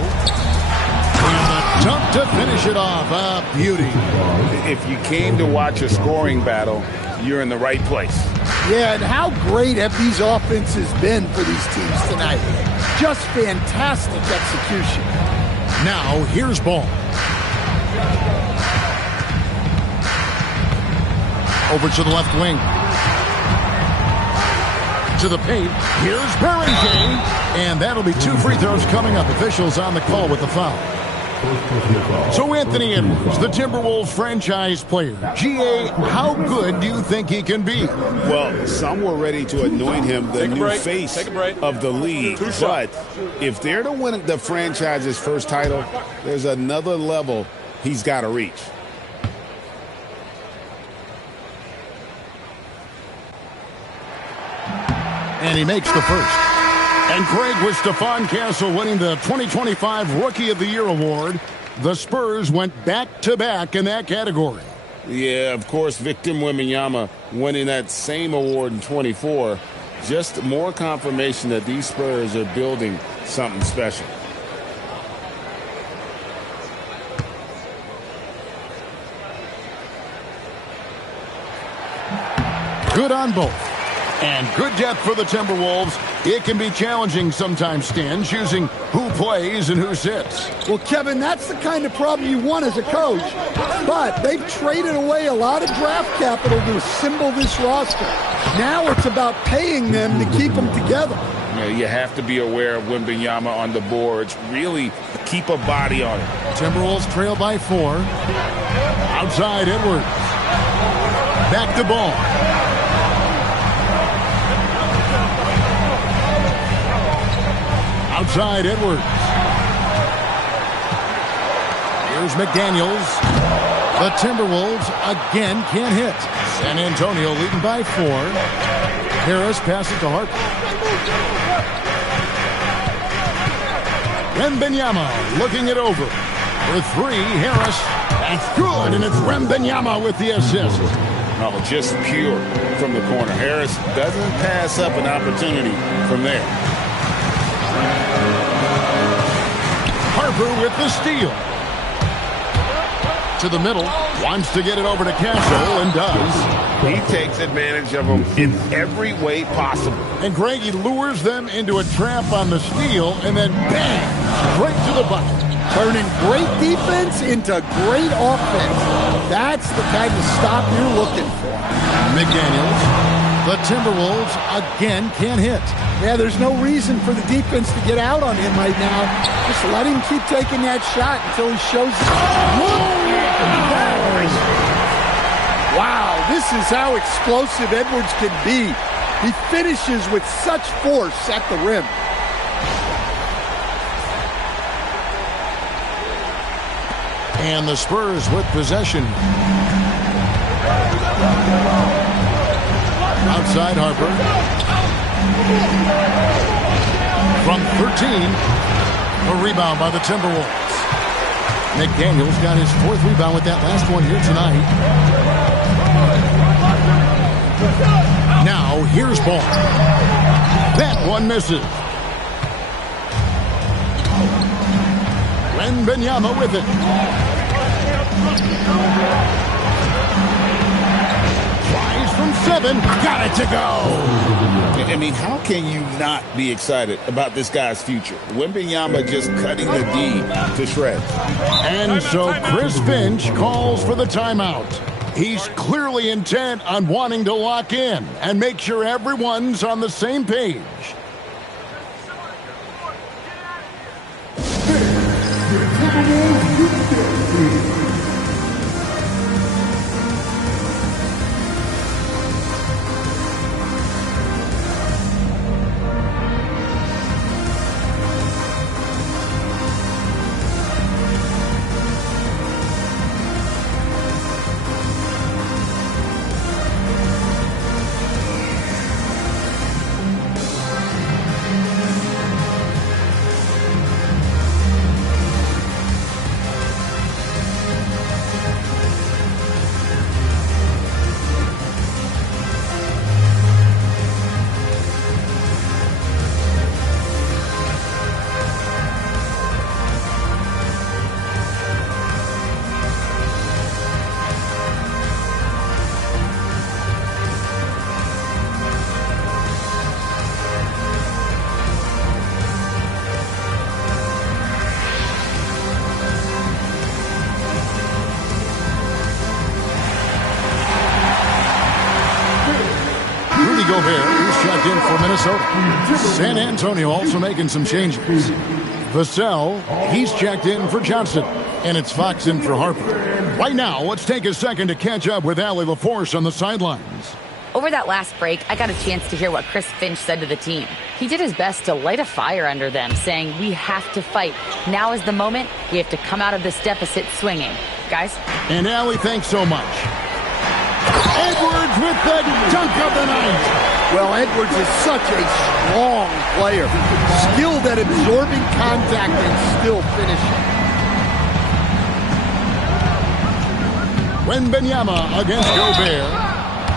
And a dunk to finish it off. A beauty. If you came to watch a scoring battle, you're in the right place. Yeah, and how great have these offenses been for these teams tonight? Just fantastic execution. Now, here's Ball. Over to the left wing. To the paint. Here's Barrington. And that'll be 2 free throws coming up. Officials on the call with the foul. So Anthony Edwards, the Timberwolves franchise player. GA, how good do you think he can be? Well, some were ready to anoint him the new face of the league. But if they're to win the franchise's first title, there's another level he's got to reach. And he makes the first. And Craig, with Stephon Castle winning the 2025 Rookie of the Year award, the Spurs went back-to-back in that category. Yeah, of course, Victor Wembanyama winning that same award in 24. Just more confirmation that these Spurs are building something special. Good on both. And good depth for the Timberwolves. It can be challenging sometimes, Stan, choosing who plays and who sits. Well, Kevin, that's the kind of problem you want as a coach. But they've traded away a lot of draft capital to assemble this roster. Now it's about paying them to keep them together. You have to be aware of Wembanyama on the boards. Really keep a body on it. Timberwolves trail by 4. Outside Edwards. Back to Ball. Outside Edwards. Here's McDaniels. The Timberwolves again can't hit. San Antonio leading by 4. Harris passes to Harper. Wembanyama looking it over. For 3, Harris. That's good, and it's Wembanyama with the assist. Oh, just pure from the corner. Harris doesn't pass up an opportunity from there. Harper with the steal. To the middle. Wants to get it over to Castle and does. He takes advantage of them in every way possible. And Greg, he lures them into a trap on the steal and then bang, straight to the bucket. Turning great defense into great offense. That's the kind of stop you're looking for. McDaniels. The Timberwolves again can't hit. Yeah, there's no reason for the defense to get out on him right now. Just let him keep taking that shot until he shows it. Wow, this is how explosive Edwards can be. He finishes with such force at the rim. And the Spurs with possession. Outside Harper. From 13. A rebound by the Timberwolves. McDaniels got his 4th rebound with that last one here tonight. Now here's Ball. That one misses. Wembanyama with it. Tries from 7. Got it to go. I mean, how can you not be excited about this guy's future? Wembanyama just cutting the D to shreds. And so Chris Finch calls for the timeout. He's clearly intent on wanting to lock in and make sure everyone's on the same page. Gobert, who's checked in for Minnesota. San Antonio also making some changes. Vassell, he's checked in for Johnson. And it's Fox in for Harper. Right now, let's take a second to catch up with Allie LaForce on the sidelines. Over that last break, I got a chance to hear what Chris Finch said to the team. He did his best to light a fire under them, saying, we have to fight. Now is the moment. We have to come out of this deficit swinging. Guys? And Allie, thanks so much. Edwards with the dunk of the night. Well, Edwards is such a strong player. Skilled at absorbing contact and still finishing. Wembanyama against Gobert.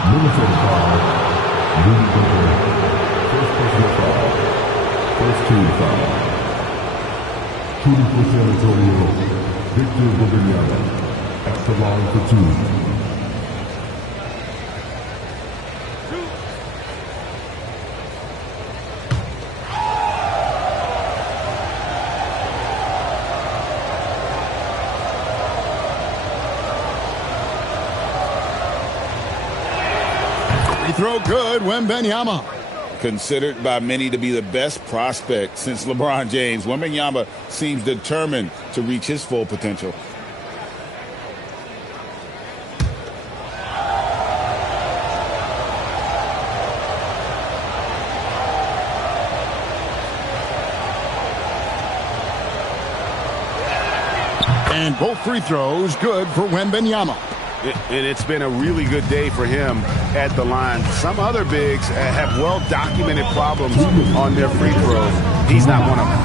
Minnesota foul. Rudy Gobert. First personal foul. First team foul. Shooting for San Antonio. Victor Wembanyama. At the line for 2. throw good, Wembanyama. Considered by many to be the best prospect since LeBron James, Wembanyama seems determined to reach his full potential. And both free throws good for Wembanyama. And it's been a really good day for him at the line. Some other bigs have well-documented problems on their free throws. He's not one of them.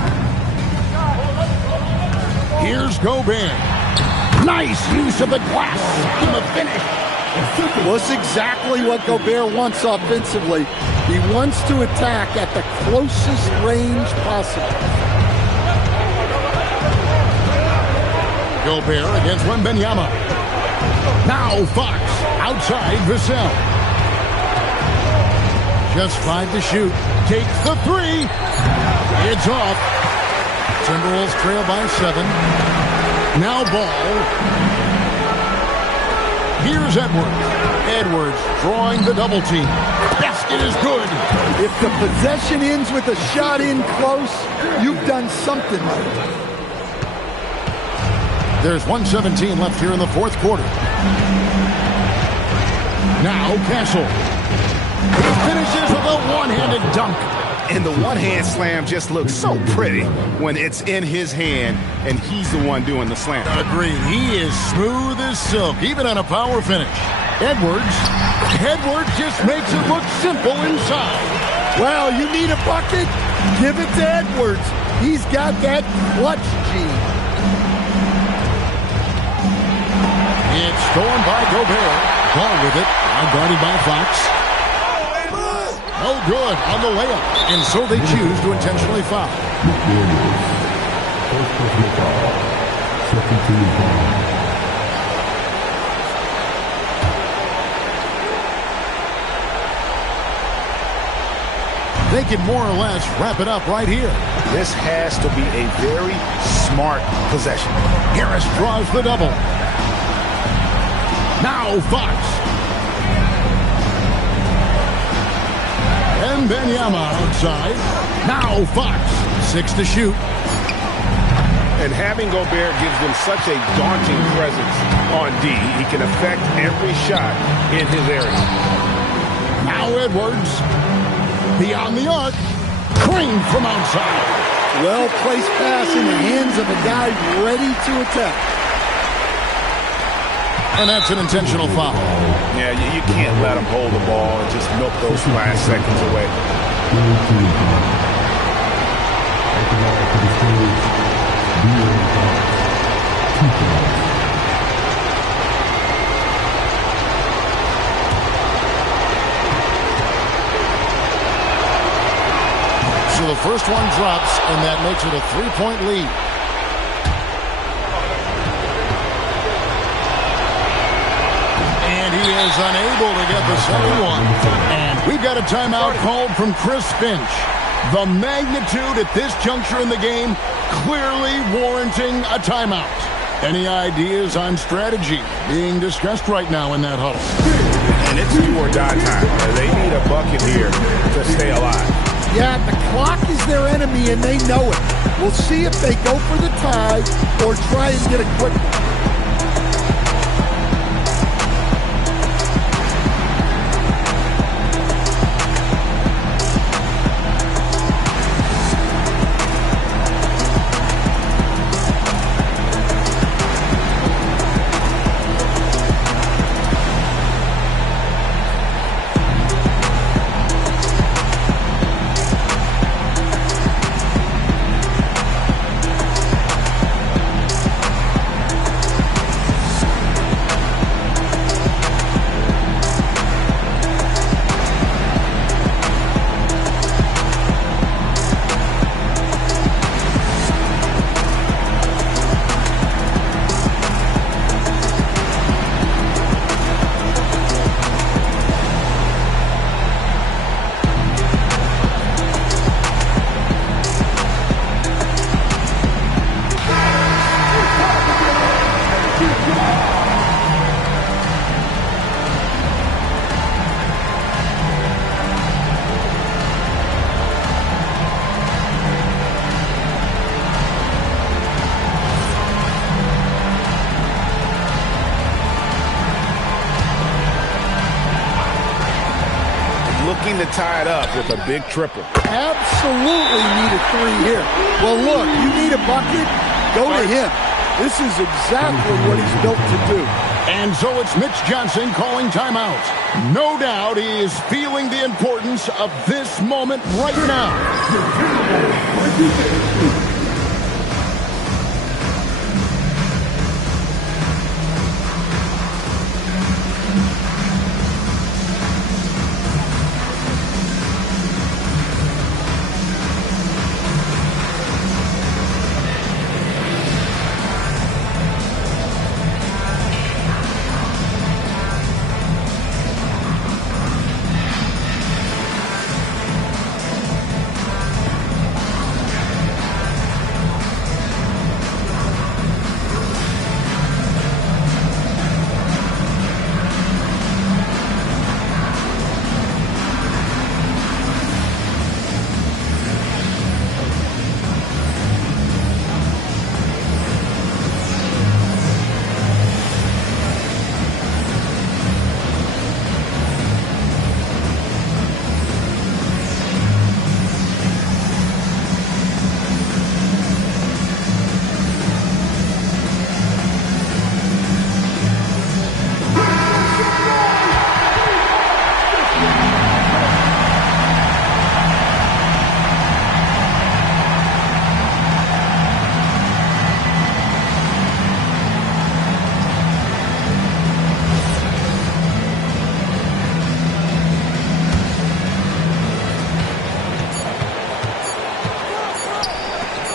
Here's Gobert. Nice use of the glass on the finish. Well, that's exactly what Gobert wants offensively. He wants to attack at the closest range possible. Gobert against Wembanyama. Now Fox outside Vassell. Just 5 to shoot. Takes the 3. It's off. Timberwolves trail by 7. Now Ball. Here's Edwards. Edwards drawing the double team. Basket is good. If the possession ends with a shot in close, you've done something right. There's 1:17 left here in the fourth quarter. Now Castle. He finishes with a one-handed dunk. And the one-hand slam just looks so pretty when it's in his hand and he's the one doing the slam. Agreed. He is smooth as silk, even on a power finish. Edwards just makes it look simple inside. Well, you need a bucket? Give it to Edwards. He's got that clutch gene. It's stolen by Gobert. Ball with it. Now guarded by Fox. No good on the layup. And so they choose to intentionally foul. First personal foul. Second team foul. They can more or less wrap it up right here. This has to be a very smart possession. Harris draws the double. Now Fox. And Wembanyama outside. Now Fox. 6 to shoot. And having Gobert gives them such a daunting presence on D. He can affect every shot in his area. Now Edwards. Beyond the arc. Creamed from outside. Well-placed pass in the hands of a guy ready to attack. And that's an intentional foul. Yeah, you can't let him hold the ball and just milk those last seconds away. So the first one drops, and that makes it a 3-point lead. He is unable to get the second one. And we've got a timeout called from Chris Finch. The magnitude at this juncture in the game clearly warranting a timeout. Any ideas on strategy being discussed right now in that huddle? And it's do or die time. They need a bucket here to stay alive. Yeah, the clock is their enemy and they know it. We'll see if they go for the tie or try and get a quick one. looking to tie it up with a big triple. Absolutely need a 3 here. Well, look, you need a bucket, go to him. This is exactly what he's built to do. And so it's Mitch Johnson calling timeout. No doubt he is feeling the importance of this moment right now.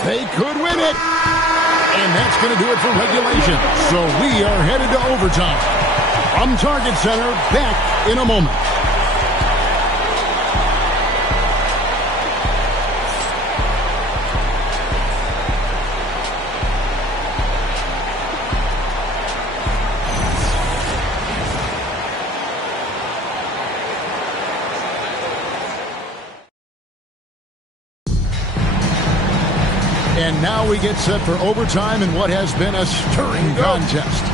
They could win it. And that's going to do it for regulation. So we are headed to overtime. From Target Center, back in a moment. And now we get set for overtime in what has been a stirring contest.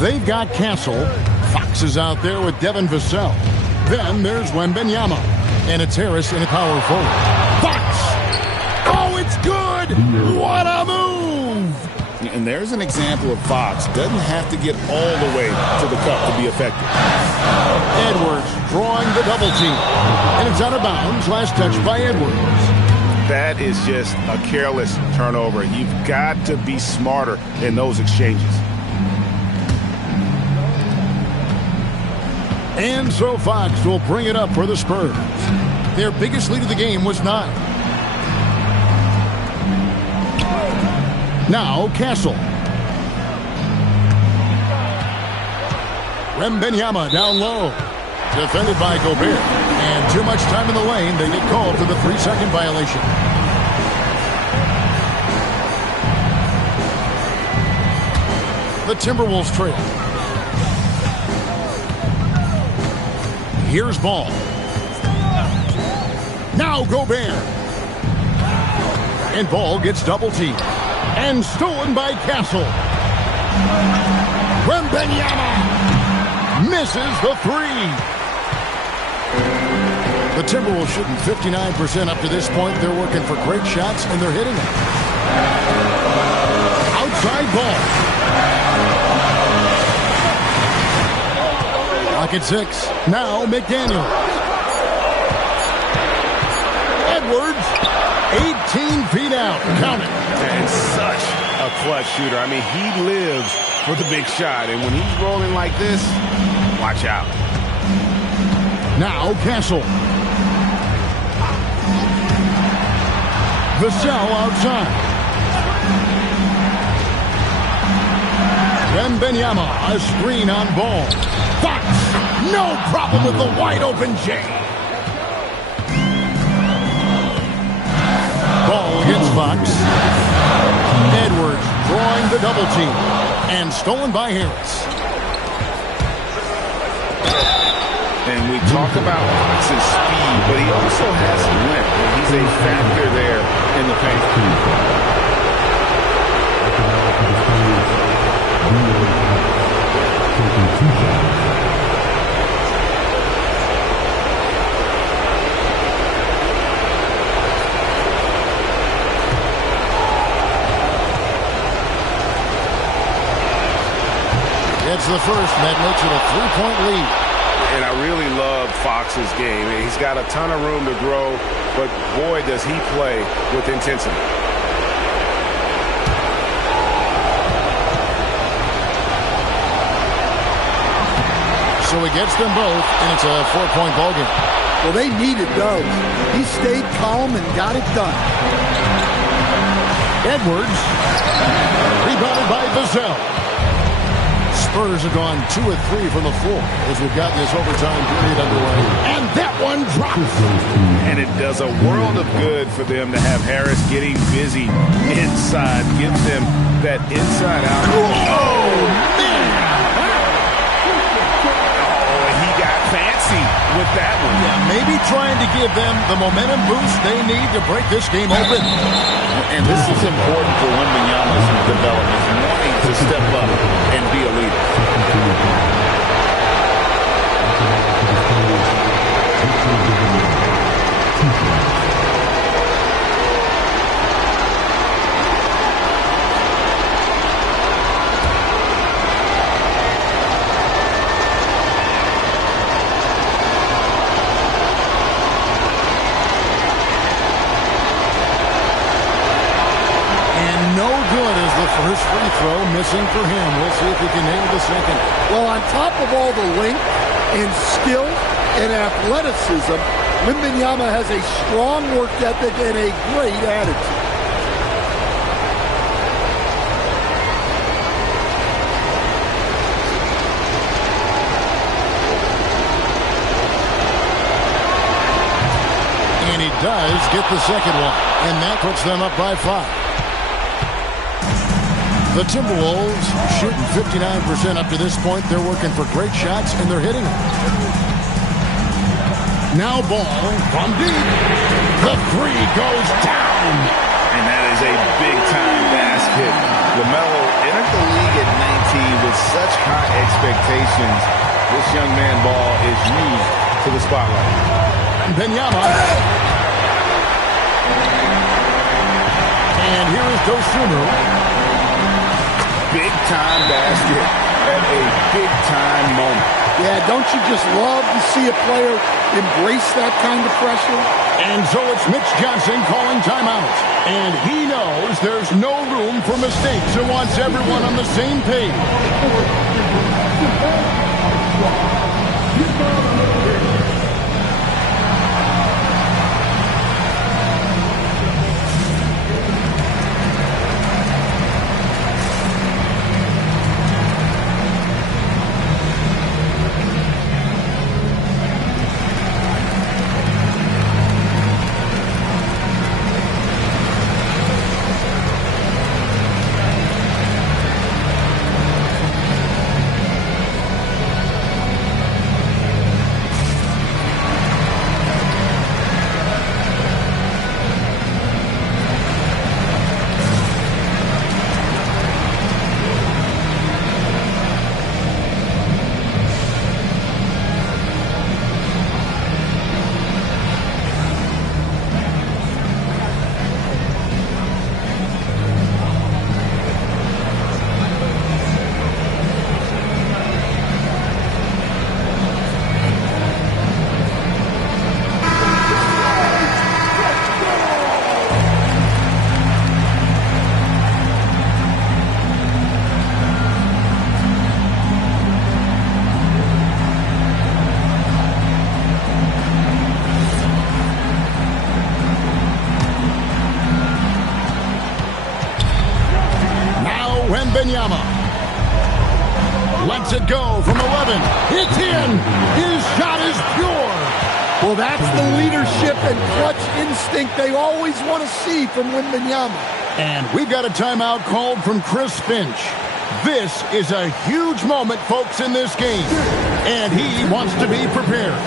They've got Castle. Fox is out there with Devin Vassell. Then there's Wembanyama. And it's Harris in a power forward. Fox! Oh, it's good! What a move! And there's an example of Fox. Doesn't have to get all the way to the cup to be effective. Edwards drawing the double team. And it's out of bounds. Last touch by Edwards. That is just a careless turnover. You've got to be smarter in those exchanges. And so Fox will bring it up for the Spurs. Their biggest lead of the game was 9. Now Castle. Wembanyama down low. Defended by Gobert. And too much time in the lane. They get called for the 3-second violation. The Timberwolves trail. Here's Ball. Now Gobert. And Ball gets double teamed. And stolen by Castle. Wembanyama misses the 3. The Timberwolves shooting 59% up to this point. They're working for great shots, and they're hitting it. Outside Ball. Lock at 6. Now McDaniel. Edwards. 18 feet out. Count it. And such a clutch shooter. I mean, he lives for the big shot. And when he's rolling like this, watch out. Now Castle. Vassell outside. Wembanyama, a screen on Ball. Fox, no problem with the wide open J. Ball against Fox. Edwards drawing the double team. And stolen by Harris. And we talk about Fox's speed, but he also has length. He's a factor there in the paint. gets the first, and that makes it a 3-point lead. And I really love Fox's game. He's got a ton of room to grow, but boy, does he play with intensity. So he gets them both, and it's a 4-point ball game. Well, they needed those. He stayed calm and got it done. Edwards, rebounded by Vassell. Spurs have gone 2 of 3 from the floor as we've gotten this overtime period underway. And that one drops. And it does a world of good for them to have Harris getting busy inside. Gives them that inside out. Oh, man! He got fancy with that one. Yeah, maybe trying to give them the momentum boost they need to break this game open. And this is important for Wembanyama's development, wanting to step up and be a leader. First free throw missing for him. We'll see if he can nail the second. Well, on top of all the length and skill and athleticism, Wembanyama has a strong work ethic and a great attitude. And he does get the second one, and that puts them up by 5. The Timberwolves shooting 59% up to this point. They're working for great shots, and they're hitting them. Now Ball from deep. The three goes down. And that is a big-time basket. LaMelo entered the league at 19 with such high expectations. This young man Ball is used to the spotlight. Wembanyama. And here is Dosunmu. Big-time basket at a big-time moment. Yeah, don't you just love to see a player embrace that kind of pressure? And so it's Mitch Johnson calling timeout. And he knows there's no room for mistakes and wants everyone on the same page. Wembanyama lets it go from 11. It's in. His shot is pure. Well, that's the leadership and clutch instinct they always want to see from Wembanyama. And we've got a timeout called from Chris Finch. This is a huge moment, folks, in this game. And he wants to be prepared.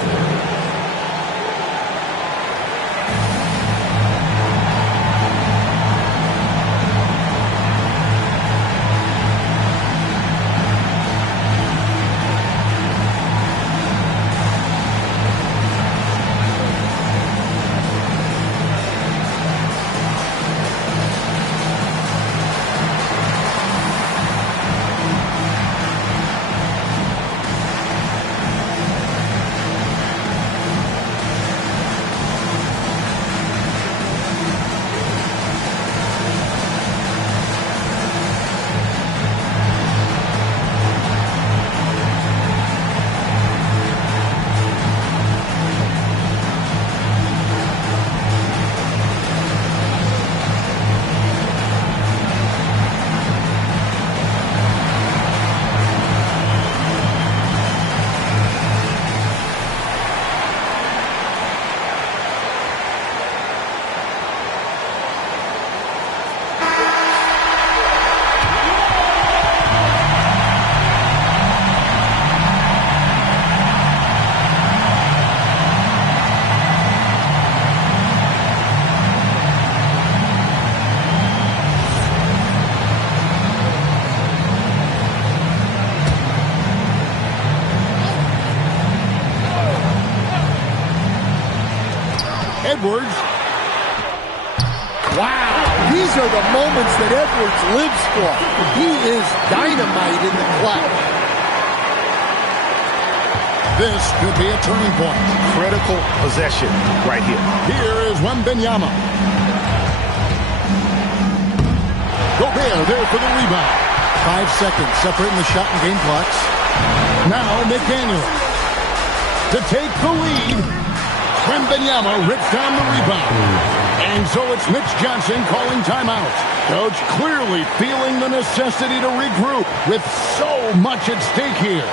Edwards. Wow, these are the moments that Edwards lives for. He is dynamite in the clutch. This could be a turning point. Critical possession right here. Here is Wembanyama. Gobert there for the rebound. 5 seconds separating the shot and game clocks. Now McDaniel to take the lead. Wembanyama rips down the rebound. And so it's Mitch Johnson calling timeout. Coach clearly feeling the necessity to regroup with so much at stake here.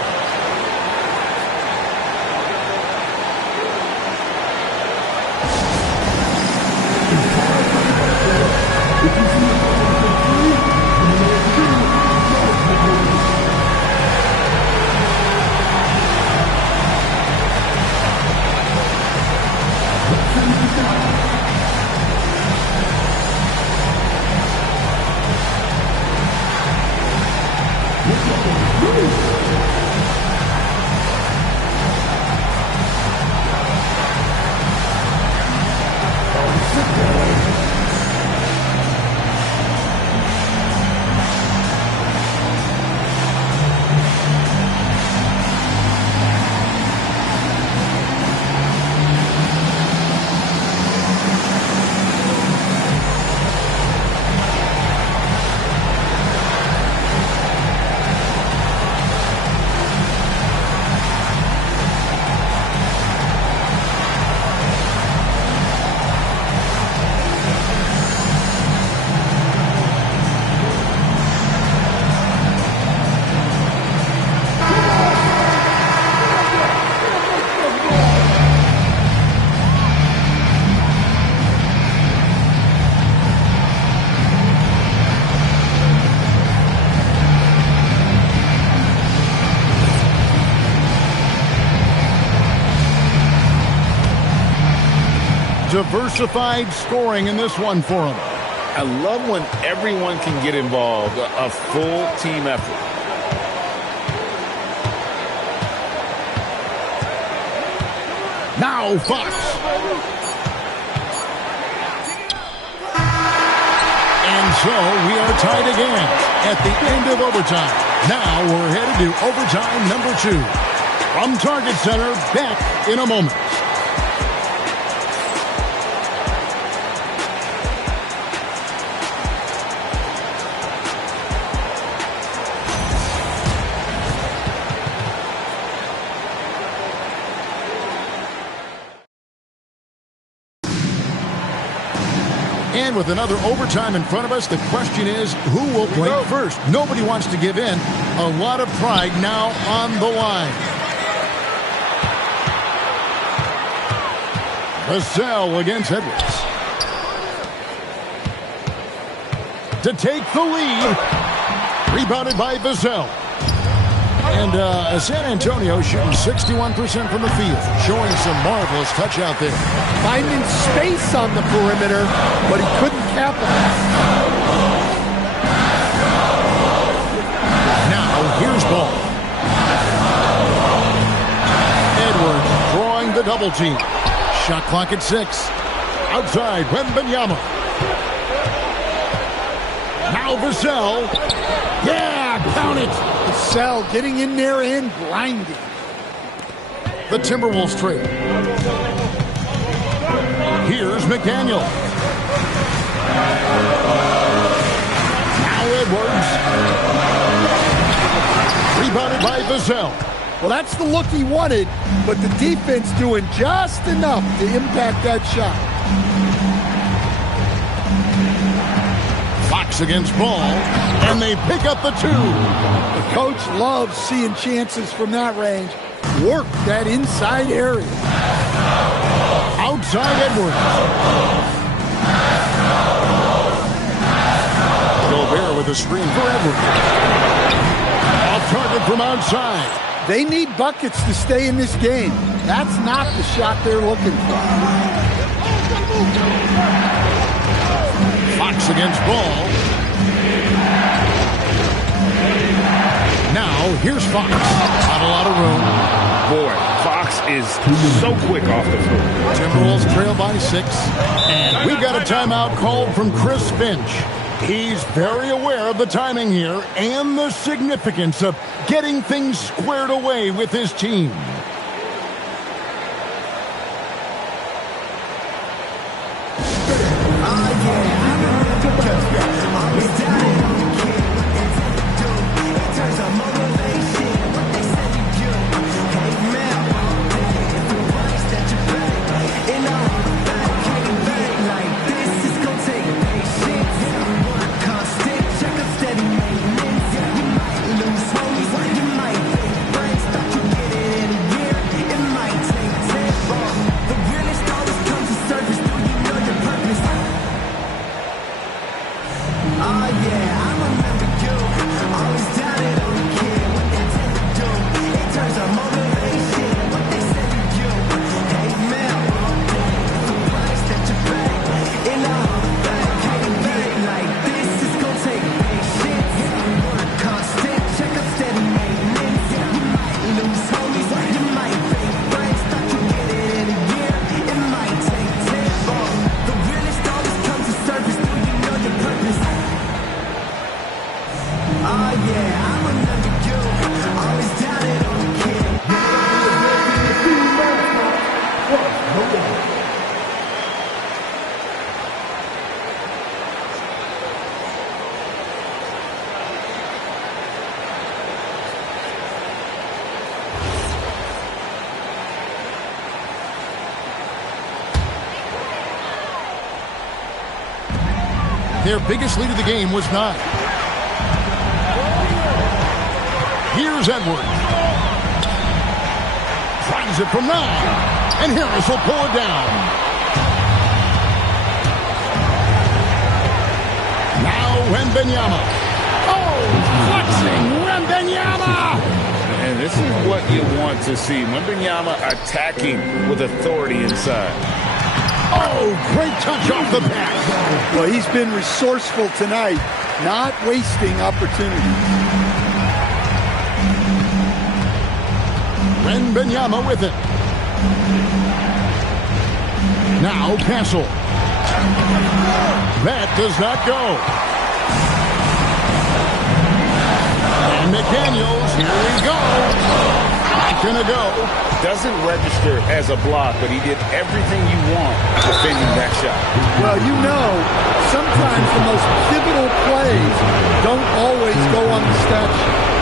Diversified scoring in this one for him. I love when everyone can get involved, a full team effort. Now Fox. And so we are tied again at the end of overtime. Now we're headed to overtime number 2. From Target Center, back in a moment. And with another overtime in front of us, the question is, who will play first? Nobody wants to give in. A lot of pride now on the line. Vassell against Edwards. To take the lead. Rebounded by Vassell. And San Antonio shooting 61% from the field, showing some marvelous touch out there. Finding space on the perimeter, but he couldn't capitalize. Now, here's Ball. Edwards drawing the double team. Shot clock at 6. Outside, Wembanyama. Now Vassell. Yeah, count it. Vassell getting in there and grinding. The Timberwolves trail. Here's McDaniel. Now Edwards. Rebounded by Vassell. Well, that's the look he wanted, but the defense doing just enough to impact that shot. Fox against Ball, and they pick up the 2. The coach loves seeing chances from that range. Work that inside area. Outside Edwards. Gobert with a screen for Edwards. Off target from outside. They need buckets to stay in this game. That's not the shot they're looking for. Fox against Ball. Now, here's Fox. Not a lot of room. Boy, Fox is so quick off the floor. Timberwolves trail by 6. And we've got a timeout called from Chris Finch. He's very aware of the timing here and the significance of getting things squared away with his team. Their biggest lead of the game was 9. Here's Edwards. Tries it from 9. And Harris will pull it down. Now Wembanyama. Oh, flexing Wembanyama. And this is what you want to see. Wembanyama attacking with authority inside. Oh, great touch off the pass. Well, he's been resourceful tonight, not wasting opportunities. Wembanyama with it. Now Castle. That does not go. And McDaniels, here we go. Not gonna go. Doesn't register as a block, but he did everything you want defending that shot. Well, you know, sometimes the most pivotal plays don't always go on the stat sheet.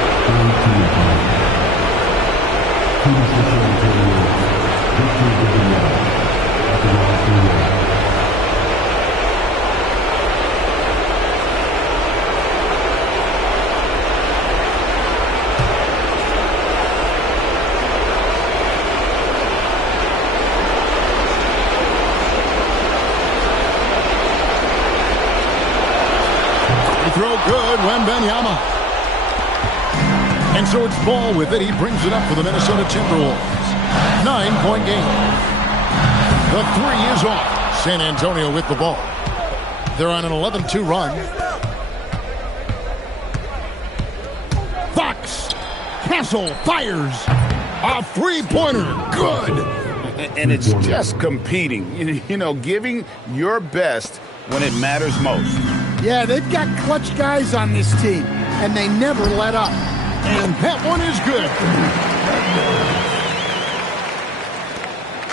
Throw good, Wembanyama. And so it's Ball with it. He brings it up for the Minnesota Timberwolves. 9-point game. The 3 is off. San Antonio with the ball. They're on an 11-2 run. Fox. Castle fires. A three-pointer. Good. And it's just competing. You know, giving your best when it matters most. Yeah, they've got clutch guys on this team, and they never let up. And that one is good.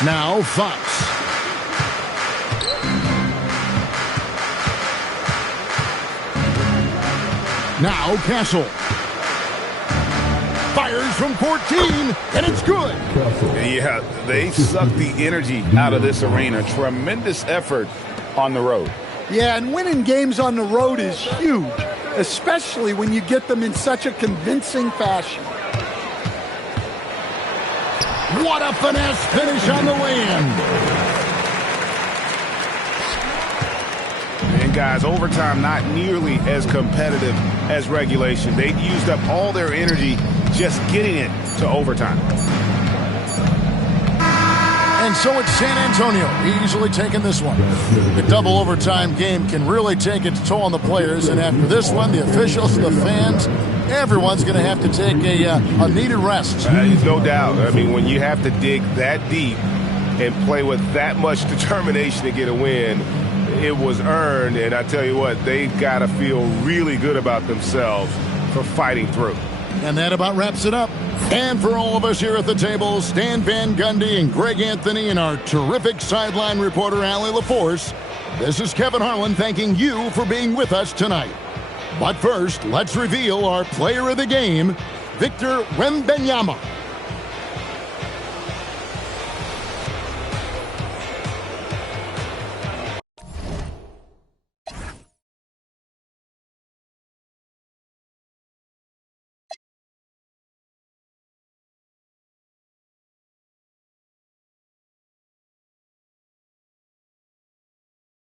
Now Fox. Now Castle. Fires from 14, and it's good. Yeah, they suck the energy out of this arena. Tremendous effort on the road. Yeah, and winning games on the road is huge, especially when you get them in such a convincing fashion. What a finesse finish on the way in. And guys, overtime not nearly as competitive as regulation. They used up all their energy just getting it to overtime. And so it's San Antonio easily taking this one. The double overtime game can really take its toll on the players, and after this one, the officials and the fans Everyone's going to have to take a needed rest. No doubt. I mean, when you have to dig that deep and play with that much determination to get a win, it was earned. And I tell you what, they've got to feel really good about themselves for fighting through. And that about wraps it up. And for all of us here at the table, Stan Van Gundy and Greg Anthony and our terrific sideline reporter, Allie LaForce, this is Kevin Harlan thanking you for being with us tonight. But first, let's reveal our player of the game, Victor Wembanyama.